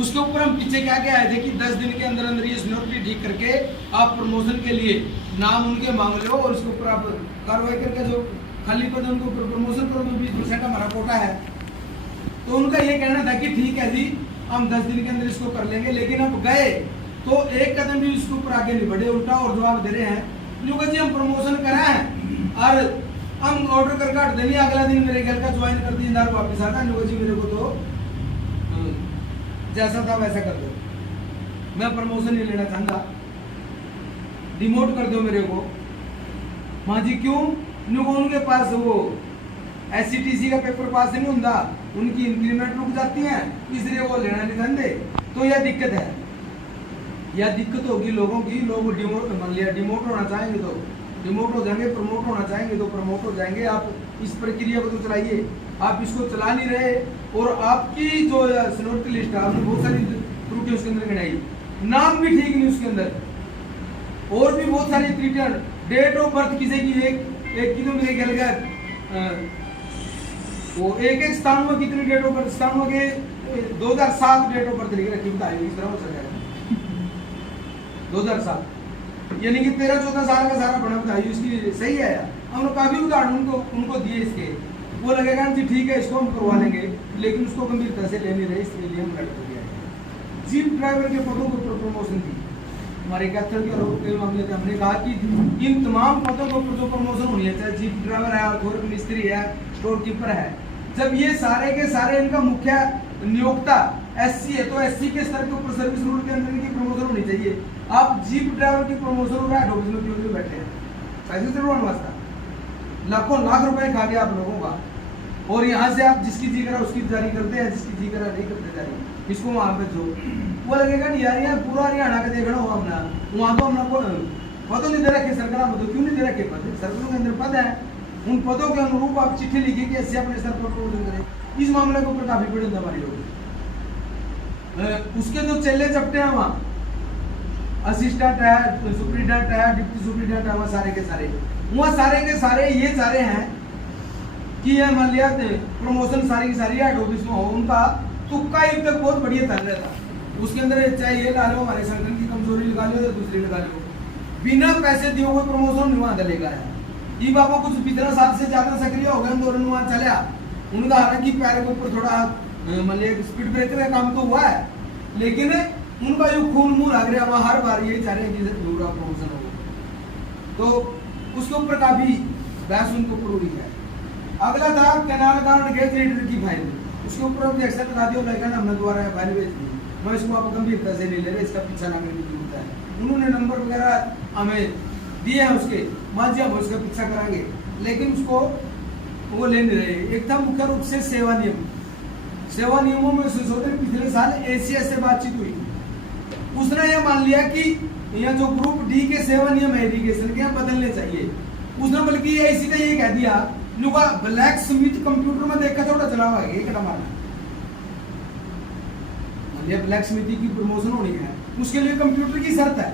उसके ऊपर हम पीछे क्या क्या आए थे कि 10 दिन के अंदर अंदर ये सीनियोरिटी ठीक करके आप प्रमोशन के लिए नाम उनके मांग लो और उसके ऊपर आप कार्रवाई करके जो खाली पद उनको प्रमोशन करो, तो 20% हमारा कोटा है। तो उनका ये कहना था कि ठीक है जी, हम 10 दिन के अंदर इसको कर लेंगे, लेकिन अब गए तो एक कदम भी इसके ऊपर आगे नहीं बढ़े, उल्टा और जवाब दे रहे हैं। लोग जी हम प्रमोशन कराएं और हम ऑर्डर करके हट देंगे, अगला दिन मेरे घर का ज्वाइन कर दिए, वापस आता है, लोग जी मेरे को तो जैसा था वैसा कर दो, मैं प्रमोशन नहीं लेना चाहता, डिमोट कर दो मेरे को। माँ जी क्यों? उनके पास वो SCTC का पेपर पास नहीं होता, उनकी इंक्रीमेंट रुक जाती है, इसलिए वो लेना नहीं चाहते। तो यह दिक्कत है, यह दिक्कत होगी लोगों की। लोग डिमोट मान लिया, डिमोट होना चाहेंगे तो डिमोट हो जाएंगे, प्रमोट होना चाहेंगे तो प्रमोट हो जाएंगे। आप इस प्रक्रिया को तो चलाइए, आप इसको चला नहीं रहे और आपकी जो सीनियरिटी लिस्ट है आपने बहुत सारी त्रुटियां उसके अंदर गिनाई, नाम भी ठीक नहीं उसके अंदर, और भी बहुत सारी त्रुटियां डेट ऑफ बर्थ किसी की एक की तो मेरे ख्याल का वो एक स्थान में कितनी डेट ऑफ बर्थ, स्थान में के 2007 डेट ऑफ बर्थ लिख रखी, बताइए इस तरह हो सकेगा 2007, यानी कि 13-14 साल का सारा बना, बताइए इसकी सही है यार। हमने काफी उदाहरण उनको दिए इसके, वो लगेगा जी ठीक है इसको हम करवा लेंगे, लेकिन उसको गंभीरता से ले नहीं रहे, इसलिए हम लड़ दिया। जीप ड्राइवर के पदों को प्रमोशन दी हमारे कैथल के आरोप के मामले में हमने कहा कि इन तमाम पदों को जो प्रमोशन होनी है, चाहे जीप ड्राइवर है, ऑर्थोर मिस्त्री है, स्टोर कीपर है, जब ये सारे के सारे इनका मुख्य नियोक्ता एससी है तो एससी के स्तर के ऊपर सर्विस रूल के अंदर इनकी प्रमोशन होनी चाहिए। आप जीप ड्राइवर की प्रमोशन हो रहा है ऑफिस में क्यों बैठे हैं, पैसे से रोन वास्ता लाखों लाख रुपए खा गया आप लोगों का, और यहाँ से आप जिसकी जी करा उसकी जारी करते हैं, जिसकी जी करा नहीं करते जारी, इसको वहाँ पे जो वो लगेगा नहीं यार, यहाँ पूरा हरियाणा का देखना हो अपना, वहाँ तो अपना पदों नहीं दे रखे सरकार में, तो क्यों नहीं दे रखे पद, सरकारों के अंदर पद है, उन पदों के अनुरूप आप चिट्ठी लिखिए कि ऐसे अपने स्तर पर प्रमोशन करें। इस मामले के ऊपर काफी पीड़ित हमारी लोग, उसके जो चेले चपटे हैं वहाँ असिस्टेंट है, सुप्रीडेंट है, डिप्टी सुप्रीडेंट है, वहाँ सारे के सारे ये चाह रहे हैं कि ये मान लिया प्रमोशन सारी की सारी हेड ऑफिस में हो, उनका तुक्का एक तक बहुत बढ़िया चल रहा था, उसके अंदर चाहे ये लगा लो हमारे संगठन की कमजोरी लगा लो या दूसरी लगा लो, बिना पैसे दिए हुए प्रमोशन नहीं वहां चलेगा है। ये बाबा कुछ 15 साल से ज्यादा सक्रिय हो गए, दोनों वहां चले, उनका हालांकि पैर के ऊपर थोड़ा मान लिया स्पीड ब्रेकर का काम तो हुआ है, लेकिन उनका जो खून मुंह लग रहा है वहां हर बार यही चाह रहे हैं कि पूरा प्रमोशन हो, तो उसके ऊपर काफी बहस उनको ऊपर हुई है। अगला था कैनाल गार्ड गेट रीडर की फाइल, उसके ऊपर ऑब्जेक्शन लगा दिया, लेकिन हमने दोबारा फाइल भेज दी, मैं इसको आप गंभीरता से नहीं ले रहे, इसका पीछा ना करने की जरूरत है। उन्होंने नंबर वगैरह हमें दिए हैं उसके, मान जी हम उसका पीछा कराएंगे, लेकिन उसको वो ले नहीं रहे। एक था मुख्य रूप से सेवा नियमों में संशोधन पिछले साल एसीएस से बातचीत हुई, उसने यह मान लिया कि यह जो ग्रुप डी के सेवा नियम है इरिगेशन के बदलने चाहिए, उसने बल्कि ये इसी का ये कह दिया लुका ब्लैक स्मिथ कंप्यूटर में देखा थोड़ा चला हुआ है, क्या मारना मान लिया ब्लैक स्मिथी की प्रमोशन होनी है, उसके लिए कंप्यूटर की शर्त है,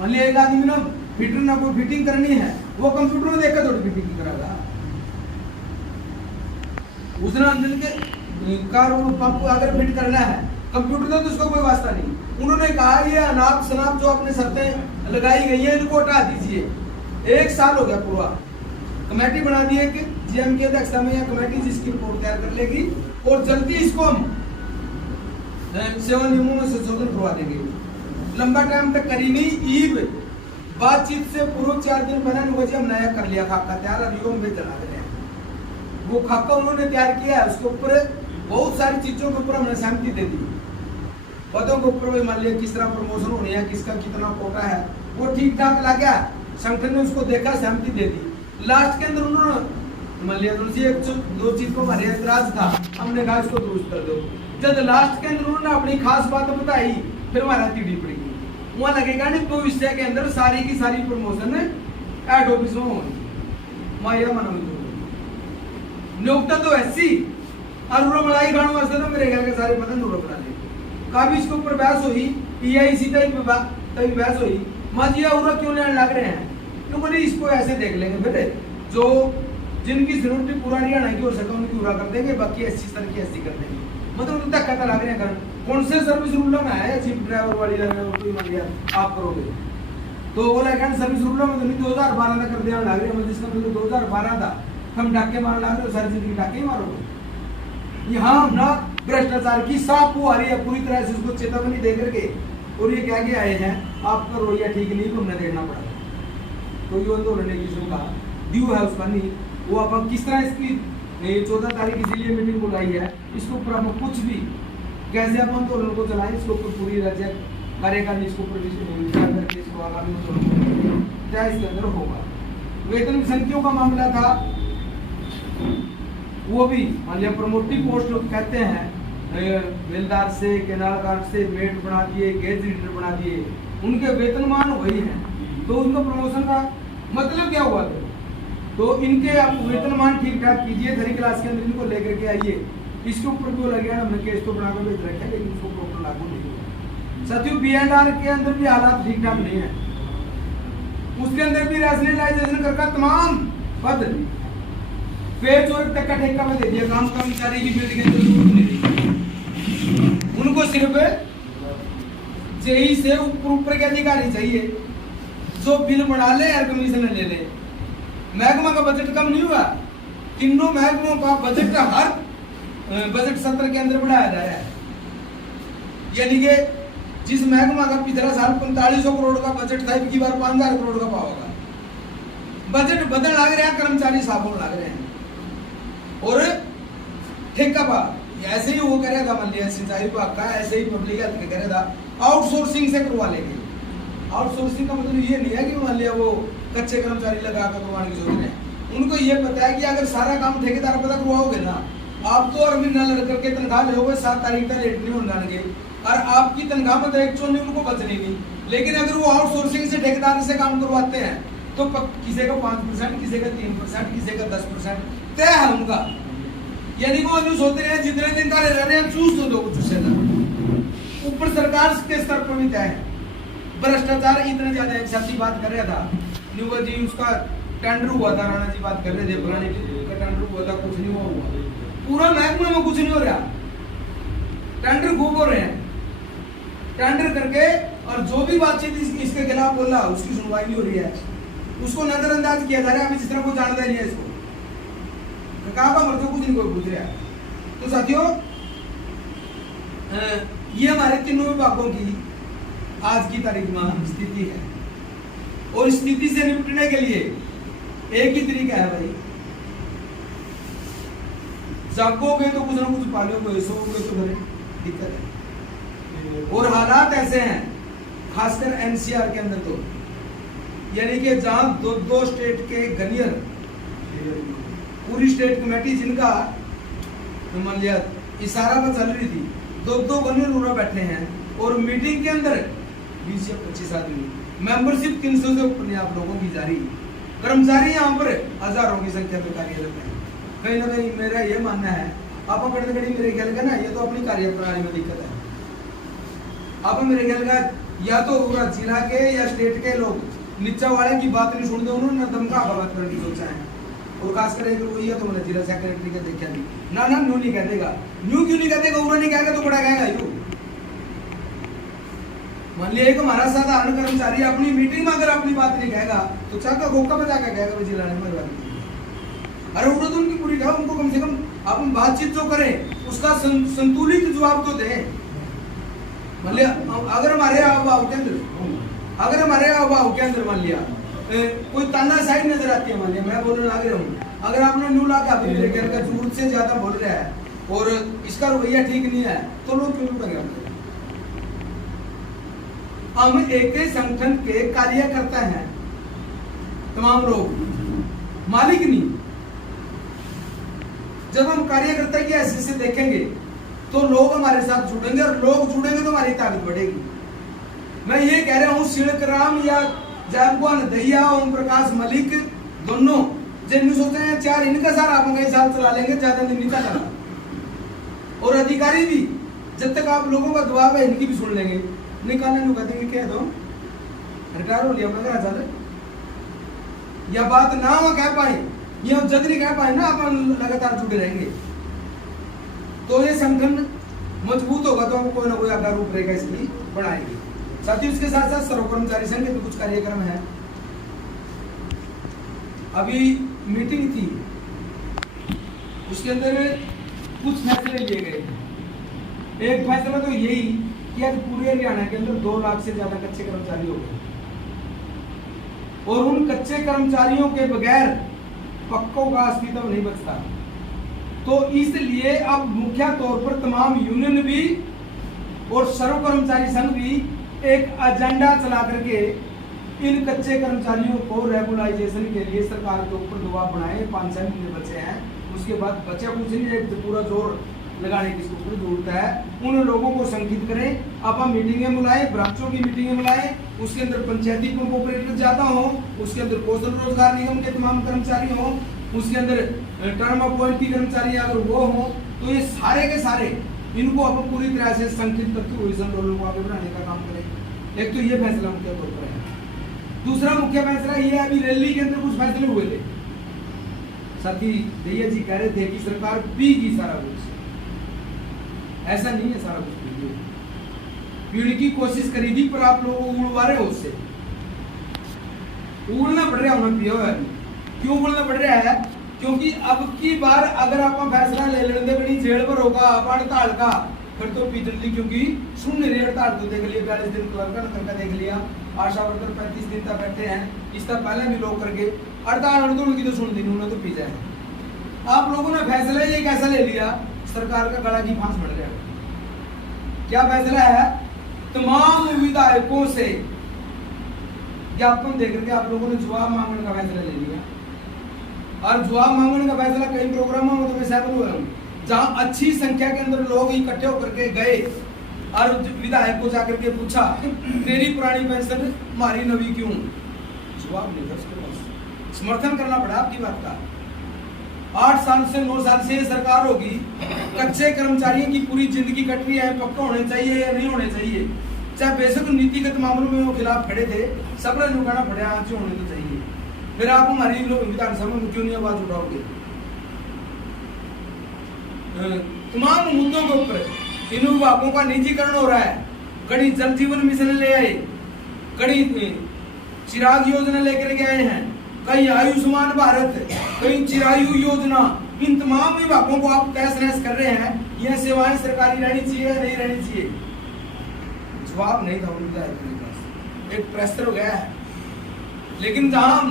मान लिया एक आदमी ना फिटर ना कोई फिटिंग करनी है, वो कंप्यूटर में देखकर थोड़ी फिटिंग कराएगा, उसने अंदर के कार पंप अगर फिट करना है कंप्यूटर तो उसका कोई वास्ता नहीं। उन्होंने कहा ये अनाप शनाप जो अपने शर्तें लगाई गई है इनको हटा दीजिए, 1 साल हो गया पूरा, कमेटी बना दी है कि जीएम की अध्यक्षता में यह कमेटी जिसकी रिपोर्ट तैयार कर लेगी और जल्दी इसको हम सेवा नियमों में संशोधन करवा देंगे। लंबा टाइम तक करी नहीं, ईब बातचीत से पूर्व 4 दिन पहले हम नया कर लिया खाका तैयार, और योग में चला रहे हैं वो खाका उन्होंने तैयार किया है, उसके ऊपर बहुत सारी चीजों के ऊपर हमने सहमति दे दी, पदों के ऊपर मान लिया किस तरह प्रमोशन होनी है, किसका कितना कोटा है, वो ठीक ठाक लगा, संगठन ने उसको देखा, सहमति दे दी। लास्ट के अंदर उन्होंने मान लिया तुलसी 1-2 चीज को हमारे ऐतराज था, हमने कहा इसको दुरुस्त कर दो, जब लास्ट के अंदर उन्होंने अपनी खास बात बताई फिर हमारा तीड़ी पड़ेगी, वहां लगेगा नहीं भविष्य के अंदर सारी की सारी प्रमोशन एड ऑफिस में होनी, माया मना नियोक्ता तो ऐसी और मलाई खाने वास्ते तो मेरे ख्याल के सारे पता नहीं बना ले, काफी इसके ऊपर बहस हुई, ईआईसी तभी बहस हुई, माजिया उरा क्यों लेने लग रहे हैं, तो बोले इसको ऐसे देख लेंगे, फिर जो जिनकी जरूरत पूरा हरियाणा की हो सके उनकी पूरा कर देंगे, बाकी 80 स्तर की 80 कर देंगे, मतलब तक कहता लग रहे हैं कौन से सर्विस रूल में है जीप ड्राइवर वाली आप करोगे, तो बोला सर्विस रूल में तो 2012 तक कर देना लग रहे हैं, जिसका मतलब 2012 था हम डाके मारने लग रहे हो, सारी जिंदगी डाके ही मारोगे। यहाँ ना भ्रष्टाचार की साफ आ रही है पूरी तरह से, उसको चेतावनी दे करके और ये क्या आए हैं आपका रोइया ठीक नहीं तो हमने देखना पड़ा, तो ये आंदोलन ने किसी का ड्यू है उसका नहीं, वो अपन किस तरह इसकी 14 तारीख इसीलिए मीटिंग बुलाई है, इसके ऊपर अपन कुछ भी कैसे अपन आंदोलन को चलाएं, इसके ऊपर पूरी राज्य कार्यकारिणी इसके ऊपर विचार करके इसको आगामी आंदोलन क्या इसके अंदर होगा। वेतन विसंगतियों का मामला था, वो भी मान लिया प्रमोटिव पोस्ट कहते हैं, बेलदार से कैनाल गार्ड से मेट बना दिए, गेज रीडर बना दिए, उनके वेतनमान वही हैं, तो उनका प्रमोशन का मतलब क्या हुआ था, तो इनके आप वेतनमान ठीक ठाक कीजिए, 3 क्लास के अंदर इनको लेकर के आइए, इसके ऊपर क्यों लगे हमने केस तो बनाकर भेज रखा है, लेकिन उसको प्रॉपर लागू नहीं हुआ। साथियों B&R के अंदर भी हालात ठीक ठाक नहीं है, उसके अंदर भी रैशनलाइजेशन करके तमाम पद पेज और तक का ठेका में दे दिया। काम कर्मचारी की बिल्डिंग के जरूरत नहीं थी, उनको सिर्फ जेई से ऊपर के अधिकारी चाहिए जो बिल बना ले और कमीशन ले ले। महकमा का बजट कम नहीं हुआ, तीनों महकमों का बजट हर बजट सत्र के अंदर बढ़ाया जा रहा है। यानी कि जिस महकमा का पिछला साल 4500 करोड़ का बजट था, अब की बार 5000 करोड़ का पाओगा। बजट बदल लग रहा है, कर्मचारी साफों लग रहे हैं। और ठेका पा ऐसे ही वो कह रहा था, मान लिया सिंचाई विभाग का ऐसे ही पब्लिक हेल्थ का कह रहा था आउटसोर्सिंग से करवा लेंगे। आउटसोर्सिंग का मतलब ये नहीं है कि मान लिया वो कच्चे कर्मचारी लगा कर करवाने की सोच रहे हैं। उनको ये पता है कि अगर सारा काम ठेकेदार पता करवाओगे ना, आप तो और महीना लड़ करके तनख्वाह लोगे, 7 तारीख तक लेट नहीं होने जाएंगे और आपकी तनख्वाह में तो एक चोनी उनको बचनी नहीं। लेकिन अगर वो आउटसोर्सिंग से ठेकेदार से काम करवाते हैं तो किसी का 5%, किसी का 3%, किसी का 10% तय है उनका। यानी वो न्यूज होते हैं जितने दिन का रहने हैं चूस दो कुछ उससे ऊपर सरकार के स्तर पर भी तय है। भ्रष्टाचार इतने ज्यादा, एक साथी बात कर रहा था न्यूवर जी, उसका टेंडर हुआ था, राणा जी बात कर रहे थे, पुराने का टेंडर हुआ था, कुछ नहीं हुआ, पूरा महकमे में कुछ नहीं हो रहा। टेंडर खूब हो रहे हैं, टेंडर करके और जो भी बातचीत इसके खिलाफ बोल रहा उसकी सुनवाई नहीं हो रही है, उसको नजरअंदाज किया जा रहा है। अभी जिस तरह को जानता नहीं है इसको, कहा का मर्जी कुछ नहीं कोई पूछ रहा है। तो साथियों, ये हमारे तीनों विभागों की आज की तारीख में स्थिति है। और स्थिति से निपटने के लिए एक ही तरीका है भाई, जागोगे तो कुछ ना कुछ पालोगे, सोओगे तो फिर दिक्कत है। और हालात ऐसे हैं, खासकर एनसीआर के अंदर तो, यानी कि जहां दो स्टेट के गनियर, पूरी स्टेट कमेटी जिनका मान लिया इशारा पर चल रही थी, दो गनियर उन्होंने बैठे हैं और मीटिंग के अंदर 20 से 25 आदमी, मेंबरशिप 300 से ऊपर आप लोगों की जारी, कर्मचारी यहाँ पर हजारों की संख्या में कार्यरत है। कहीं ना कहीं मेरा ये मानना है, आप मेरे ख्याल का ना, ये तो अपनी कार्य प्रणाली में दिक्कत है। आप मेरे ख्याल का या तो पूरा जिला के या स्टेट के लोग नीचा वाले की बात नहीं सुनते, उन्होंने दमका बात करने की सोचा है। और खासकर एक वही है तो मैंने जिला सेक्रेटरी का देखा नहीं, ना न्यू नहीं कह देगा, न्यू क्यों नहीं कह देगा, उन्होंने नहीं कहेगा तो बड़ा कहेगा यू। मान लिया एक हमारा साधारण कर्मचारी अपनी मीटिंग में अगर अपनी बात नहीं कहेगा तो चाका गोका बजा के कहेगा जिला ने मेरी बात। अरे उन्होंने तो उनकी पूरी कहा, उनको कम से कम अपन बातचीत जो करें उसका संतुलित जवाब तो दें। मान लिया अगर हमारे अभाव के अंदर मान लिया कोई तानाशाही नजर आती है, मान लिया मैं बोलने लग रहा हूँ, अगर आपने न्यू ला के मेरे घर का जरूरत से ज्यादा बोल रहा है और इसका रवैया ठीक नहीं है तो लोग क्यों लुटेंगे हमसे? हम एक ही संगठन के कार्यकर्ता हैं, तमाम लोग, मालिक नहीं। जब हम कार्यकर्ता की हैसियत से देखेंगे तो लोग हमारे साथ जुड़ेंगे और लोग जुड़ेंगे तो हमारी ताकत बढ़ेगी। मैं ये कह रहा हूं, शिड़कराम या जयभगवान दहिया, ओम प्रकाश मलिक दोनों जिन सोचते हैं 4 इनका सारा आप कई साल चला लेंगे, ज्यादा दिन नहीं चला। और अधिकारी भी जब तक आप लोगों का दबाव है इनकी भी सुन लेंगे, निकालने को कहते हैं कह दो रिटायर हो लिया अपना घर या बात ना हो कह पाए, ये जद नहीं कह पाए ना, अपन लगातार जुड़े रहेंगे तो ये संगठन मजबूत होगा, तो हम कोई ना कोई आकार रूपरेखा इसकी बढ़ाएंगे। साथियों, इसके साथ साथ सर्व कर्मचारी संघ के भी कुछ कार्यक्रम है। अभी मीटिंग थी, उसके अंदर कुछ फैसले लिए गए। एक फैसला तो यही कि आज पूरे हरियाणा के अंदर 2 लाख से ज्यादा कच्चे कर्मचारी हो गए और उन कच्चे कर्मचारियों के बगैर पक्कों का अस्तित्व नहीं बचता। तो इसलिए अब मुख्य तौर पर तमाम यूनियन भी और सर्व कर्मचारी संघ भी एक एजेंडा चला करके इन कच्चे कर्मचारियों को रेगुलाइजेशन के लिए सरकार के ऊपर दबाव बनाए। 5-6 महीने बचे हैं, उसके बाद बचा कुछ नहीं, एक पूरा जोर लगाने की इसको जरूरत है। उन लोगों को संगठित करें, आप मीटिंगें बुलाएं, ब्रांचों की मीटिंगें बुलाएं, उसके अंदर पंचायती पंप ऑपरेटर ज्यादा हो, उसके अंदर कौशल रोजगार निगम के तमाम कर्मचारी हो, उसके अंदर टर्म अपॉइंटी कर्मचारी अगर वो हो, तो ये सारे के सारे इनको अपन पूरी तरह से संगठित करके को आगे बढ़ाने का काम करें। एक तो ये फैसला मुख्य तौर पर है। दूसरा मुख्य फैसला ये है, अभी रैली के अंदर कुछ फैसले हुए थे, साथी दैया जी कह रहे थे कि सरकार पीगी सारा कुछ। ऐसा नहीं है, सारा कुछ पीगी, पीने की कोशिश करी थी, पर आप लोगों को उड़वा रहे हो, उससे उड़ना पड़ रहा है, पियो है। क्यों उड़ना पड़ रहा है? क्योंकि अब की बार अगर आप फैसला ले लेंगे बड़ी जेल पर होगा आप हड़ताल का, फिर तो पीटली, क्योंकि सुन नहीं रहे हड़ताल को देख लिया, 42 दिन क्लर्क का देख लिया, आशा वर्कर 35 दिन तक बैठे हैं, इससे पहले भी लोग करके हड़ताल उनकी तो सुन दी, उन्होंने तो पी जाए। आप लोगों ने फैसला ये कैसा ले लिया, सरकार का गला की फांस बढ़ गया। क्या फैसला है? तमाम विधायकों से ज्ञापन देकर के आप लोगों ने जवाब मांगने का फैसला ले लिया, और जवाब मांगने का फैसला कई प्रोग्रामों में तो मैं शामिल हुआ हूँ, जहाँ अच्छी संख्या के अंदर लोग इकट्ठे होकर के गए और विधायक को जाकर के पूछा तेरी पुरानी पेंशन हमारी नवी क्यों? जवाब नहीं था उसके पास, समर्थन करना पड़ा आपकी बात का। 8 साल से 9 साल से ये सरकार होगी, कच्चे कर्मचारियों की पूरी जिंदगी कट रही है, पक्का होने चाहिए या नहीं होने चाहिए, चाहे बेशक नीतिगत मामलों में वो खिलाफ खड़े थे, सब ने लुकाना पड़ा, आज होने तो चाहिए। फिर आप हमारी विधानसभा में क्यों नहीं आवाज उठाओगे? तमाम मुद्दों के ऊपर इन विभागों का निजीकरण हो रहा है। कड़ी जल जीवन मिशन ले आए, कड़ी चिराग योजना लेकर के आए हैं, कई आयुष्मान भारत, कई चिरायु योजना, इन तमाम विभागों को आप तहस नहस कर रहे हैं। यह सेवाएं सरकारी रहनी चाहिए या नहीं रहनी चाहिए? जवाब नहीं था उनके पास, एक प्रेशर हो गया है। लेकिन जहां हम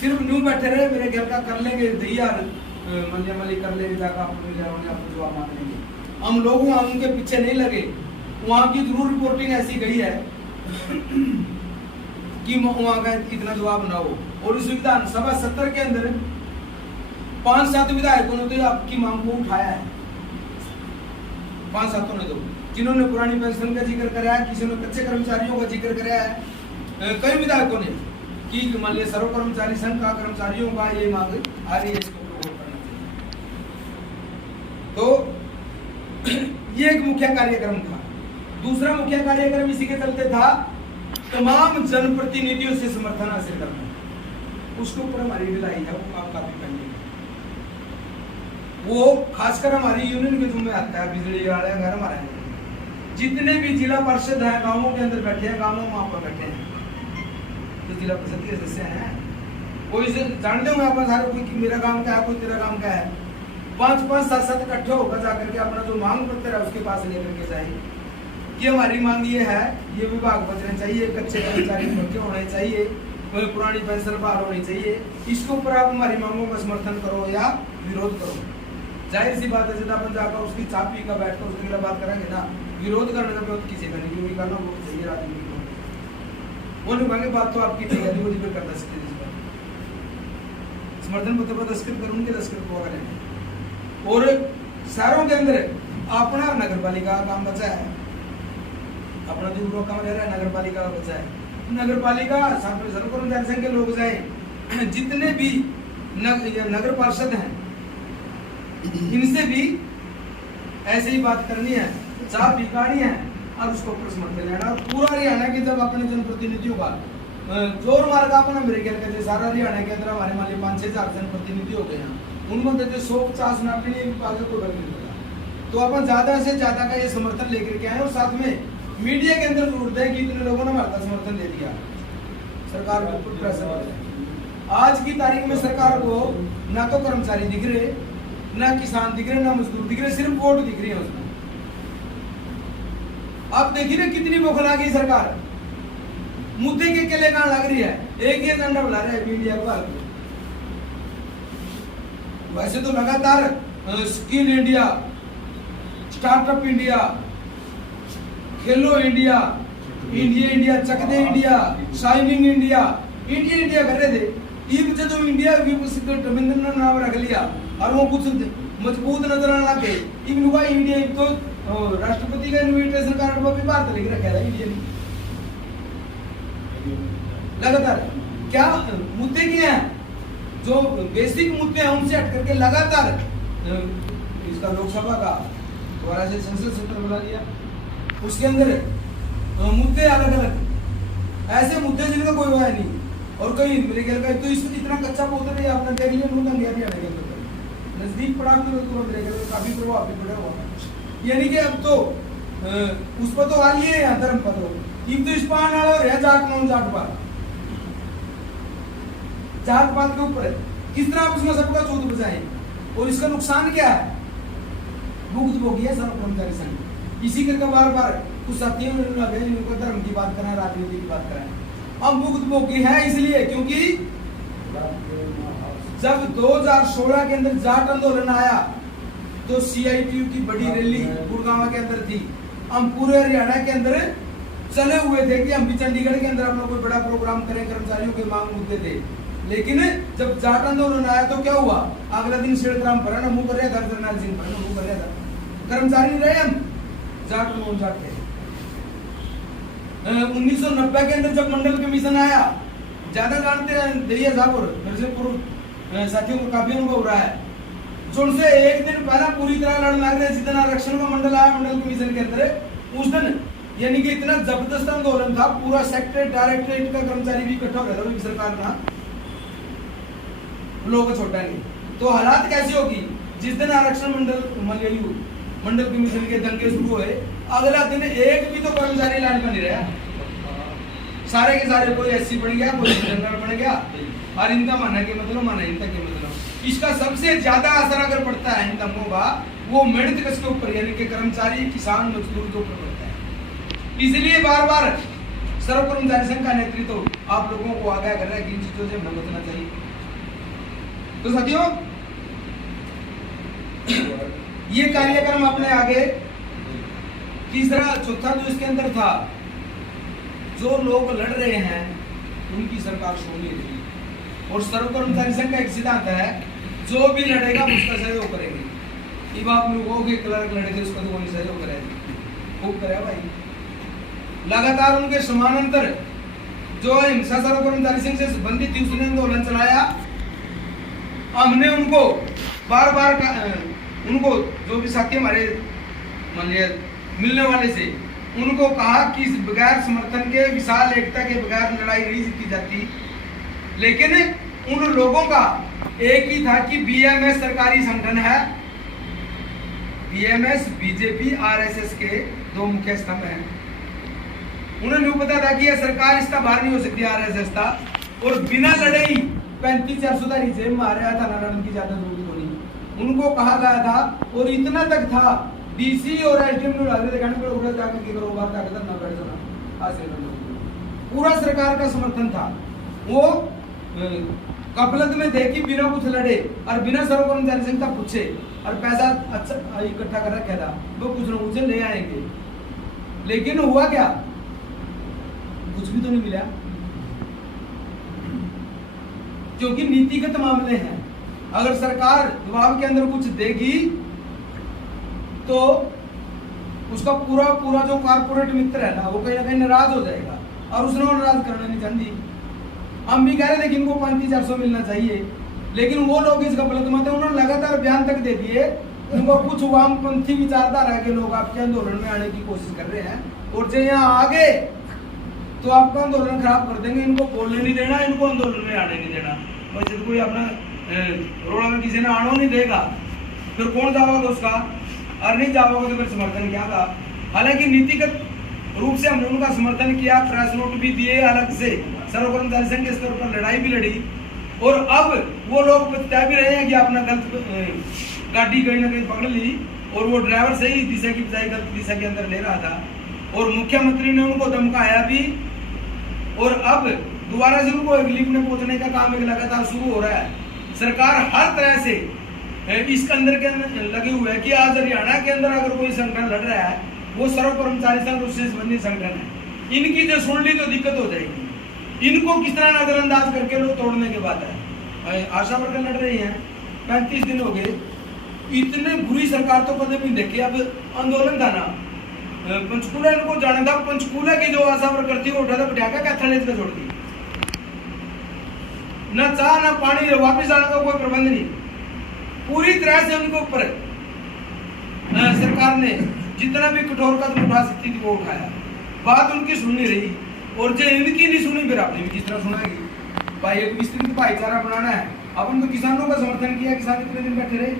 सिर्फ न्यू बैठे रहे, मेरे घर का कर लेंगे दैया मल्ली कर लेंगे, जाकर आपको जवाब मांग लेंगे, हम लोग वहां उनके पीछे नहीं लगे। वहां की जरूर रिपोर्टिंग ऐसी गई है कि वहां का इतना जवाब ना हो। और इस विधानसभा सत्र के अंदर 5-7 विधायकों ने तो आपकी मांग को उठाया है, 5-7 ने तो, जिन्होंने पुरानी पेंशन का जिक्र कराया है, किसी ने कच्चे कर्मचारियों का जिक्र कराया है, कई विधायकों ने कि मान लिया सर्व कर्मचारी संघ का कर्मचारियों का ये मांग आ रही है, इसको करना चाहिए। तो ये एक मुख्य कार्यक्रम था। दूसरा मुख्य कार्यक्रम इसी के चलते था, तमाम जनप्रतिनिधियों से समर्थन हासिल करना, उसके ऊपर हमारी ढिलाई है, वो काम काफी पेंडिंग है। वो खासकर हमारी यूनियन के जुम्मे आता है, बिजली वाले घर हमारे जितने भी जिला परिषद है गांवों के अंदर बैठे हैं, गांवों वहां पर बैठे हैं जो जिला परिषद के सदस्य हैं, कोई जानते होंगे आप सारे, कोई मेरा काम क्या है, कोई तेरा काम क्या है, 5-5, 7-7 इकट्ठे होकर जाकर के अपना जो मांग पत्र है उसके पास लेकर के जाए कि हमारी मांग ये है, ये विभाग बचने चाहिए, कच्चे कर्मचारी भर्ती होने चाहिए, कोई पुरानी पेंशन बहाल होनी चाहिए। इसके ऊपर आप हमारी मांगों का समर्थन करो या विरोध करो। जाहिर सी बात है, जब अपन जाकर उसकी चाप पी का बैठ कर उसके खिलाफ बात करेंगे ना, विरोध करने का विरोध किसी का नहीं, क्योंकि करना बहुत सही राजनीति को। वो नहीं बात तो आपकी नहीं है, वो जिक्र कर सकते हैं, समर्थन पत्र पर दस्तखत कर, उनके दस्तखत को करेंगे। और शहरों के अंदर अपना नगर पालिका का काम बचा है, अपना जो काम रह रहा है नगर पालिका का बचा है। नगर पालिका सर्व कर्मचारी संघ के लोग जाए, जितने भी नगर पार्षद हैं इनसे भी ऐसे ही बात करनी है, चाप बिगाड़ी है और उसको ऊपर समर्थन लेना। पूरा हरियाणा के जब अपने जनप्रतिनिधियों का जोर मार का अपना मेरे ख्याल कहते सारा हरियाणा के अंदर हमारे मान लीजिए 5-6 जनप्रतिनिधि हो गए हैं, उनमें देते 100-50 नाम नहीं आगे कोई बदल नहीं पड़ा। तो अपन ज्यादा से ज्यादा का ये समर्थन लेकर के आए, और साथ में मीडिया के अंदर जरूरत है कि इतने लोगों ने हमारा समर्थन दे दिया, सरकार को ऊपर प्रेशर बढ़ जाए। आज की तारीख में सरकार को ना तो कर्मचारी दिख रहे, ना किसान दिख रहे, ना मजदूर दिख रहे, सिर्फ वोट दिख रही है उसमें। आप देखिए ना कितनी बौखला गई सरकार, मुद्दे के केले कहां लग रही है, एक ही एजेंडा बुला रहा है मीडिया को। वैसे तो लगातार स्किल इंडिया, स्टार्टअप इंडिया, खेलो इंडिया, इंडिया चक दे इंडिया, शाइनिंग इंडिया, इंडिया कर रहे थे। ईब जो इंडिया रविंद्र ने नाम रख लिया और वो कुछ मजबूत नजर आने लगे। इंडिया तो राष्ट्रपति का इन्विटेशन कार्ड पर भी भारत लिख रखा है इंडिया ने। लगातार क्या मुद्दे क्या हैं, जो बेसिक मुद्दे हैं उनसे हट करके लगातार इसका लोकसभा का दोबारा से संसद सत्र बुला लिया, उसके अंदर मुद्दे अलग अलग, ऐसे मुद्दे जिनका कोई वह नहीं, और कहीं मेरे ख्याल का तो इसमें इतना कच्चा बोल रहे हैं आपने देख लिया मुंगा गया नहीं आने के नजदीक पड़ा तो मेरे ख्याल में काफी प्रभाव भी पड़ा हुआ है। यानी कि अब तो उस पर तो आ लिए हैं धर्म पर तो इन तो इस पान वाला और है जाट नॉन जाट पात के ऊपर है। किस तरह आप उसमें सबका चौथ बजाएं और इसका नुकसान क्या है? भुगत भोगी है सर्व कर्मचारी संघ। इसी करके बार बार कुछ साथियों ने उनको धर्म की बात करें, राजनीति की बात करें। अब भुगत भोगी है इसलिए क्योंकि जब 2016 के अंदर जाट आंदोलन आया तो CITU की बड़ी रैली गुड़गांव के अंदर थी। हम पूरे हरियाणा के अंदर चले हुए थे कि हम भी चंडीगढ़ के अंदर अपना कोई बड़ा प्रोग्राम करें, कर्मचारियों के मांग मुद्दे थे। लेकिन जब जाट आंदोलन आया तो क्या हुआ? अगला दिन शेरग्राम पर ना मुंह कर रहा था, करनाल सिंह पर मुंह कर रहा था। कर्मचारी रहे हम, जाट नॉन जाट थे। 1990 के अंदर जब मंडल कमीशन आया, ज्यादा जानते हैं दरिया साहब और मेरे से पूर्व साथियों को काफी अनुभव रहा है, जो उनसे एक दिन पहला पूरी तरह लड़ मार रहे। जिस दिन आरक्षण का मंडल आया मंडल कमीशन के अंदर, उस दिन यानी कि इतना जबरदस्त आंदोलन था, पूरा सेक्रेटरी डायरेक्टरेट का कर्मचारी भी इकट्ठा हो गया था सरकार का, लोग छोटा नहीं। तो हालात कैसी होगी? जिस दिन आरक्षण मंडल कमीशन के दंगे शुरू हुए, अगला दिन एक भी तो कर्मचारी लाइन पर नहीं रहा। सारे के सारे कोई SC बन गया, कोई जनरल बन गया, और इनका माना के मतलब माना इनका के मतलब। इसका सबसे ज्यादा असर अगर पड़ता है इन दंगों का, वो मेहनत कश के ऊपर यानी कि कर्मचारी, किसान, मजदूर के ऊपर पड़ता है। इसलिए बार बार सर्व कर्मचारी संघ का नेतृत्व आप लोगों को आगाह कर रहा है कि इन चीजों से हमें बचना चाहिए। तो साथियों, ये कार्यक्रम अपने आगे तीसरा चौथा जो इसके अंदर था, जो लोग लड़ रहे हैं उनकी सरकार सुन नहीं रही। और सर्व कर्मचारी संघ का एक सिद्धांत है, जो भी लड़ेगा उसका सहयोग करेंगे। ये बात लोगों के क्लर्क लड़ेंगे उसका तो कोई सहयोग करेगा, खूब करे भाई। लगातार उनके समानांतर जो हिंसा सर्व कर्मचारी संघ से संबंधित थी उसने आंदोलन चलाया। हमने उनको बार बार उनको जो भी साथी हमारे मान लिया मिलने वाले से उनको कहा कि बगैर समर्थन के, विशाल एकता के बगैर लड़ाई नहीं जीती जाती। लेकिन उन लोगों का एक ही था कि BMS सरकारी संगठन है, BMS BJP RSS के दो मुख्य स्तंभ हैं। उन्होंने पता था कि यह सरकार इसका बाहर नहीं हो सकती, RSS था, और बिना लड़े ही 35-400 जेब में आ रहा था, लड़ने की ज्यादा जरूरत होनी। उनको कहा गया था और इतना तक था DC और SDM ने लगे दिखाने पर उधर जाकर के करो बात ताकत ना बैठ जाना आज पूरा सरकार का समर्थन था। वो कपलत में देखी बिना कुछ लड़े और बिना सर्व कर्मचारी संघ का पूछे और पैसा अच्छा इकट्ठा कर रखा था, वो कुछ न कुछ ले आएंगे। लेकिन हुआ क्या? कुछ भी तो नहीं मिला, क्योंकि नीतिगत मामले हैं। अगर सरकार दबाव के अंदर कुछ देगी तो उसका पूरा पूरा जो कॉर्पोरेट मित्र है ना, वो कहीं ना कहीं नाराज हो जाएगा और उसने नाराज करना नहीं चाहती। हम भी कह रहे थे कि इनको 35-400 मिलना चाहिए, लेकिन वो लोग इस गलत मत है। उन्होंने लगातार बयान तक दे दिए। उनको कुछ वामपंथी विचारधारा के लोग आपके आंदोलन में आने की कोशिश कर रहे हैं, और जो यहाँ आगे तो आपका आंदोलन खराब कर देंगे। इनको बोलने नहीं देना, इनको आंदोलन में आने नहीं देना। वैसे तो कोई अपना रोड़ा में किसी ने आनो नहीं देगा, फिर कौन जाओगे उसका, और नहीं जाओगे तो फिर समर्थन क्या था। हालांकि नीतिगत रूप से हमने उनका समर्थन किया, प्रेस नोट भी दिए, अलग से सर्व कर्मचारी संघ के स्तर पर लड़ाई भी लड़ी, और अब वो लोग पछता भी रहे हैं कि अपना गलत गाड़ी कहीं ना कहीं पकड़ ली और वो ड्राइवर सही दिशा की बजाय गलत दिशा के अंदर ले रहा था, और मुख्यमंत्री ने उनको धमकाया भी। और अब दोबारा से उनको एक लीप में पहुंचने का काम एक लगातार शुरू हो रहा है। सरकार हर तरह से इस अंदर के अंदर लगे हुए है कि आज हरियाणा के अंदर अगर कोई संगठन लड़ रहा है वो सर्व कर्मचारी संघ उससे संबंधित संगठन है। इनकी जो सुन ली तो दिक्कत हो जाएगी। इनको किस तरह नजरअंदाज करके लोग तोड़ने के बाद है। आशा वर्कर लड़ रही हैं, 35 दिन हो गए, इतने बुरी सरकार तो कभी नहीं देखी। अब आंदोलन था ना, पंचकूला इनको जाना था, पंचकूला की जो आशा वर्कर थी वो उठा था बिठाकर कैथल पे छोड़ दी, न चाह न पानी, वापिस आने का कोई प्रबंध नहीं। पूरी तरह से उनके ऊपर सरकार ने जितना भी कठोर कदम उठा सकती थी वो उठाया, बात उनकी सुन नहीं रही, और जो इनकी नहीं सुनी फिर आपने भी जिस तरह सुनाएगी। भाई एक विस्तृत भाईचारा बनाना है। अपन तो किसानों का समर्थन किया, किसान इतने दिन बैठे रहे।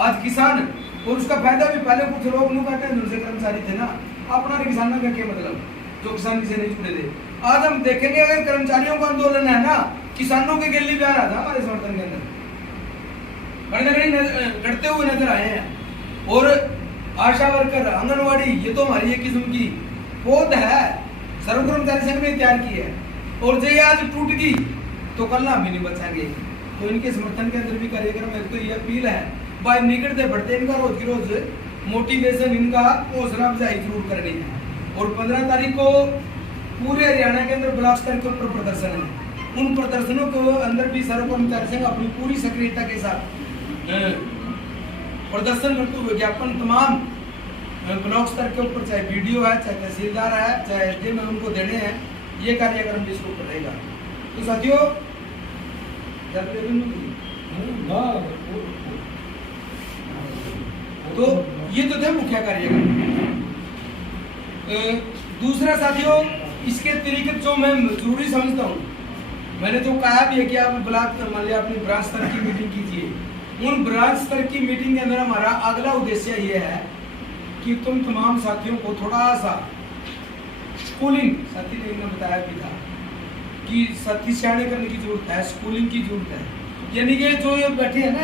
आज किसान और उसका फायदा भी पहले कुछ लोग नहीं कहते हैं, दूसरे कर्मचारी थे ना, अपना किसानों का क्या मतलब, जो किसान से नहीं जुड़े थे। आज हम देखेंगे अगर कर्मचारियों का आंदोलन है ना, किसानों के गली भी आ रहा था हमारे समर्थन के अंदर, कहीं ना कहीं लड़ते हुए नजर आए हैं। और आशा वर्कर, आंगनवाड़ी, ये तो हमारी एक किस्म की पौध है, सर्व कर्मचारी संघ ने तैयार की है। और जो आज टूट गई तो कल ना भी नहीं बचाएंगे। तो इनके समर्थन के अंदर भी कार्यक्रम है। तो ये अपील है भाई, निकटते बढ़ते इनका रोज की रोज मोटिवेशन, इनका हौसला अफजाई जरूर करनी है। और 15 तारीख को पूरे हरियाणा के अंदर ब्लॉक स्तर के ऊपर प्रदर्शन है। उन प्रदर्शनों के अंदर भी सर्व कर्मचारी संघ अपनी पूरी सक्रियता के साथ प्रदर्शन करते हुए ज्ञापन तमाम ब्लॉक स्तर के ऊपर, चाहे बीडीओ है, चाहे तहसीलदार है, चाहे एसडीएम है, उनको देने हैं। ये कार्यक्रम भी शुरू करेगा। तो साथियों, तो ये तो थे मुख्य कार्यक्रम। दूसरा साथियों, इसके अतिरिक्त जो मैं जरूरी समझता हूँ, मैंने तो कहा भी है कि आप ब्लॉक मान लिया अपनी ब्रांच स्तर की मीटिंग कीजिए। उन ब्रांच स्तर की मीटिंग के अंदर हमारा अगला उद्देश्य ये है कि तुम तमाम साथियों को थोड़ा सा स्कूलिंग, साथी ने बताया भी था कि साथी सियाने करने की जरूरत है, स्कूलिंग की जरूरत है। यानी कि जो ये बैठे हैं ना,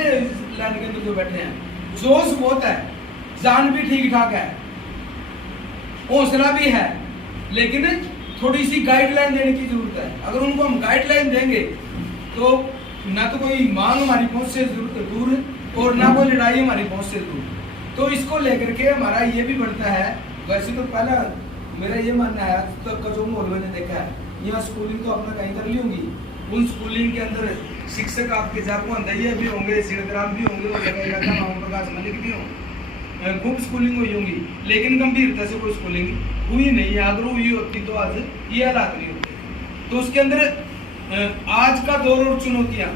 लाइन के अंदर जो बैठे हैं, जोश बहुत है, जान भी ठीक ठाक है, हौसला भी है, लेकिन थोड़ी सी गाइडलाइन देने की जरूरत है। अगर उनको हम गाइडलाइन देंगे तो ना तो कोई मांग हमारी पहुंच से दूर और ना कोई लड़ाई हमारी पहुंच से दूर। तो इसको लेकर के हमारा ये भी बढ़ता है। वैसे तो पहला मेरा ये मानना है, तो जो माहौल मैंने देखा है, यहाँ स्कूलिंग तो अपना कहीं कर ली होगी, उन स्कूलिंग के अंदर शिक्षक आपके जागो अंदर भी होंगे, सिड़ग्राम भी होंगे, और जगह ओम प्रकाश मलिक भी हों, खूब स्कूलिंग हुई होंगी, लेकिन गंभीरता से कोई स्कूलिंग हुई नहीं है। अगर हुई होती तो आज ये हालात नहीं होते। तो उसके अंदर आज का दौर और चुनौतियां,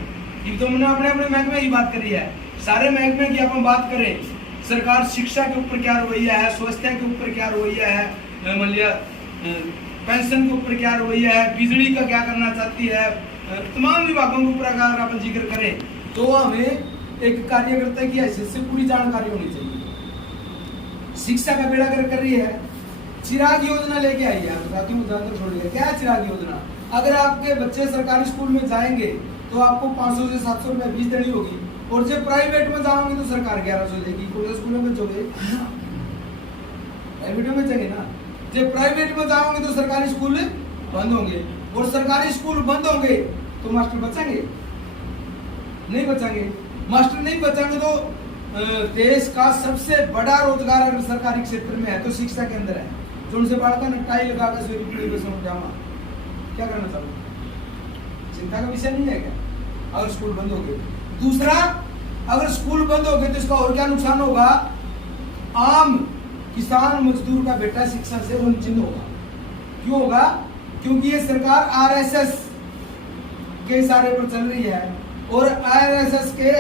ये तो मैंने अपने अपने महकमे की बात करी है। सारे महकमे की अपन बात करें, सरकार शिक्षा के ऊपर क्या रवैया है, स्वास्थ्य के ऊपर क्या रवैया है, मान लिया पेंशन के ऊपर क्या रवैया है, बिजली का क्या करना चाहती है, तमाम विभागों के ऊपर अगर अपन जिक्र करें तो हमें एक कार्यकर्ता की हैसियत से पूरी जानकारी होनी चाहिए। शिक्षा का बेड़ा गर्क कर रही है, चिराग योजना लेके आई है, साथियों जानकर छोड़िए क्या है चिराग योजना। अगर आपके बच्चे सरकारी स्कूल में जाएंगे तो आपको 500 से 700 रुपए फीस देनी होगी, और जब प्राइवेट में जाओगे तो सरकार 1100 देगी। कौन से स्कूलों में जाओगे? प्राइवेट में जाएंगे ना। जब प्राइवेट में जाओगे तो सरकारी स्कूल बंद होंगे, और सरकारी स्कूल बंद होंगे तो मास्टर बचेंगे? नहीं बचेंगे। मास्टर नहीं बचेंगे तो देश का सबसे बड़ा रोजगार अगर सरकारी क्षेत्र में है तो शिक्षा के अंदर है। जो उनसे बालका ने टाई लगा कर जामा क्या करना चाहोगे? चिंता का विषय नहीं है क्या अगर स्कूल बंद हो गए? दूसरा, अगर स्कूल बंद हो गए तो इसका और क्या नुकसान होगा? आम किसान मजदूर का बेटा शिक्षा से वंचित होगा। क्यों होगा? क्योंकि ये सरकार आरएसएस के इशारे पर चल रही है, और आरएसएस के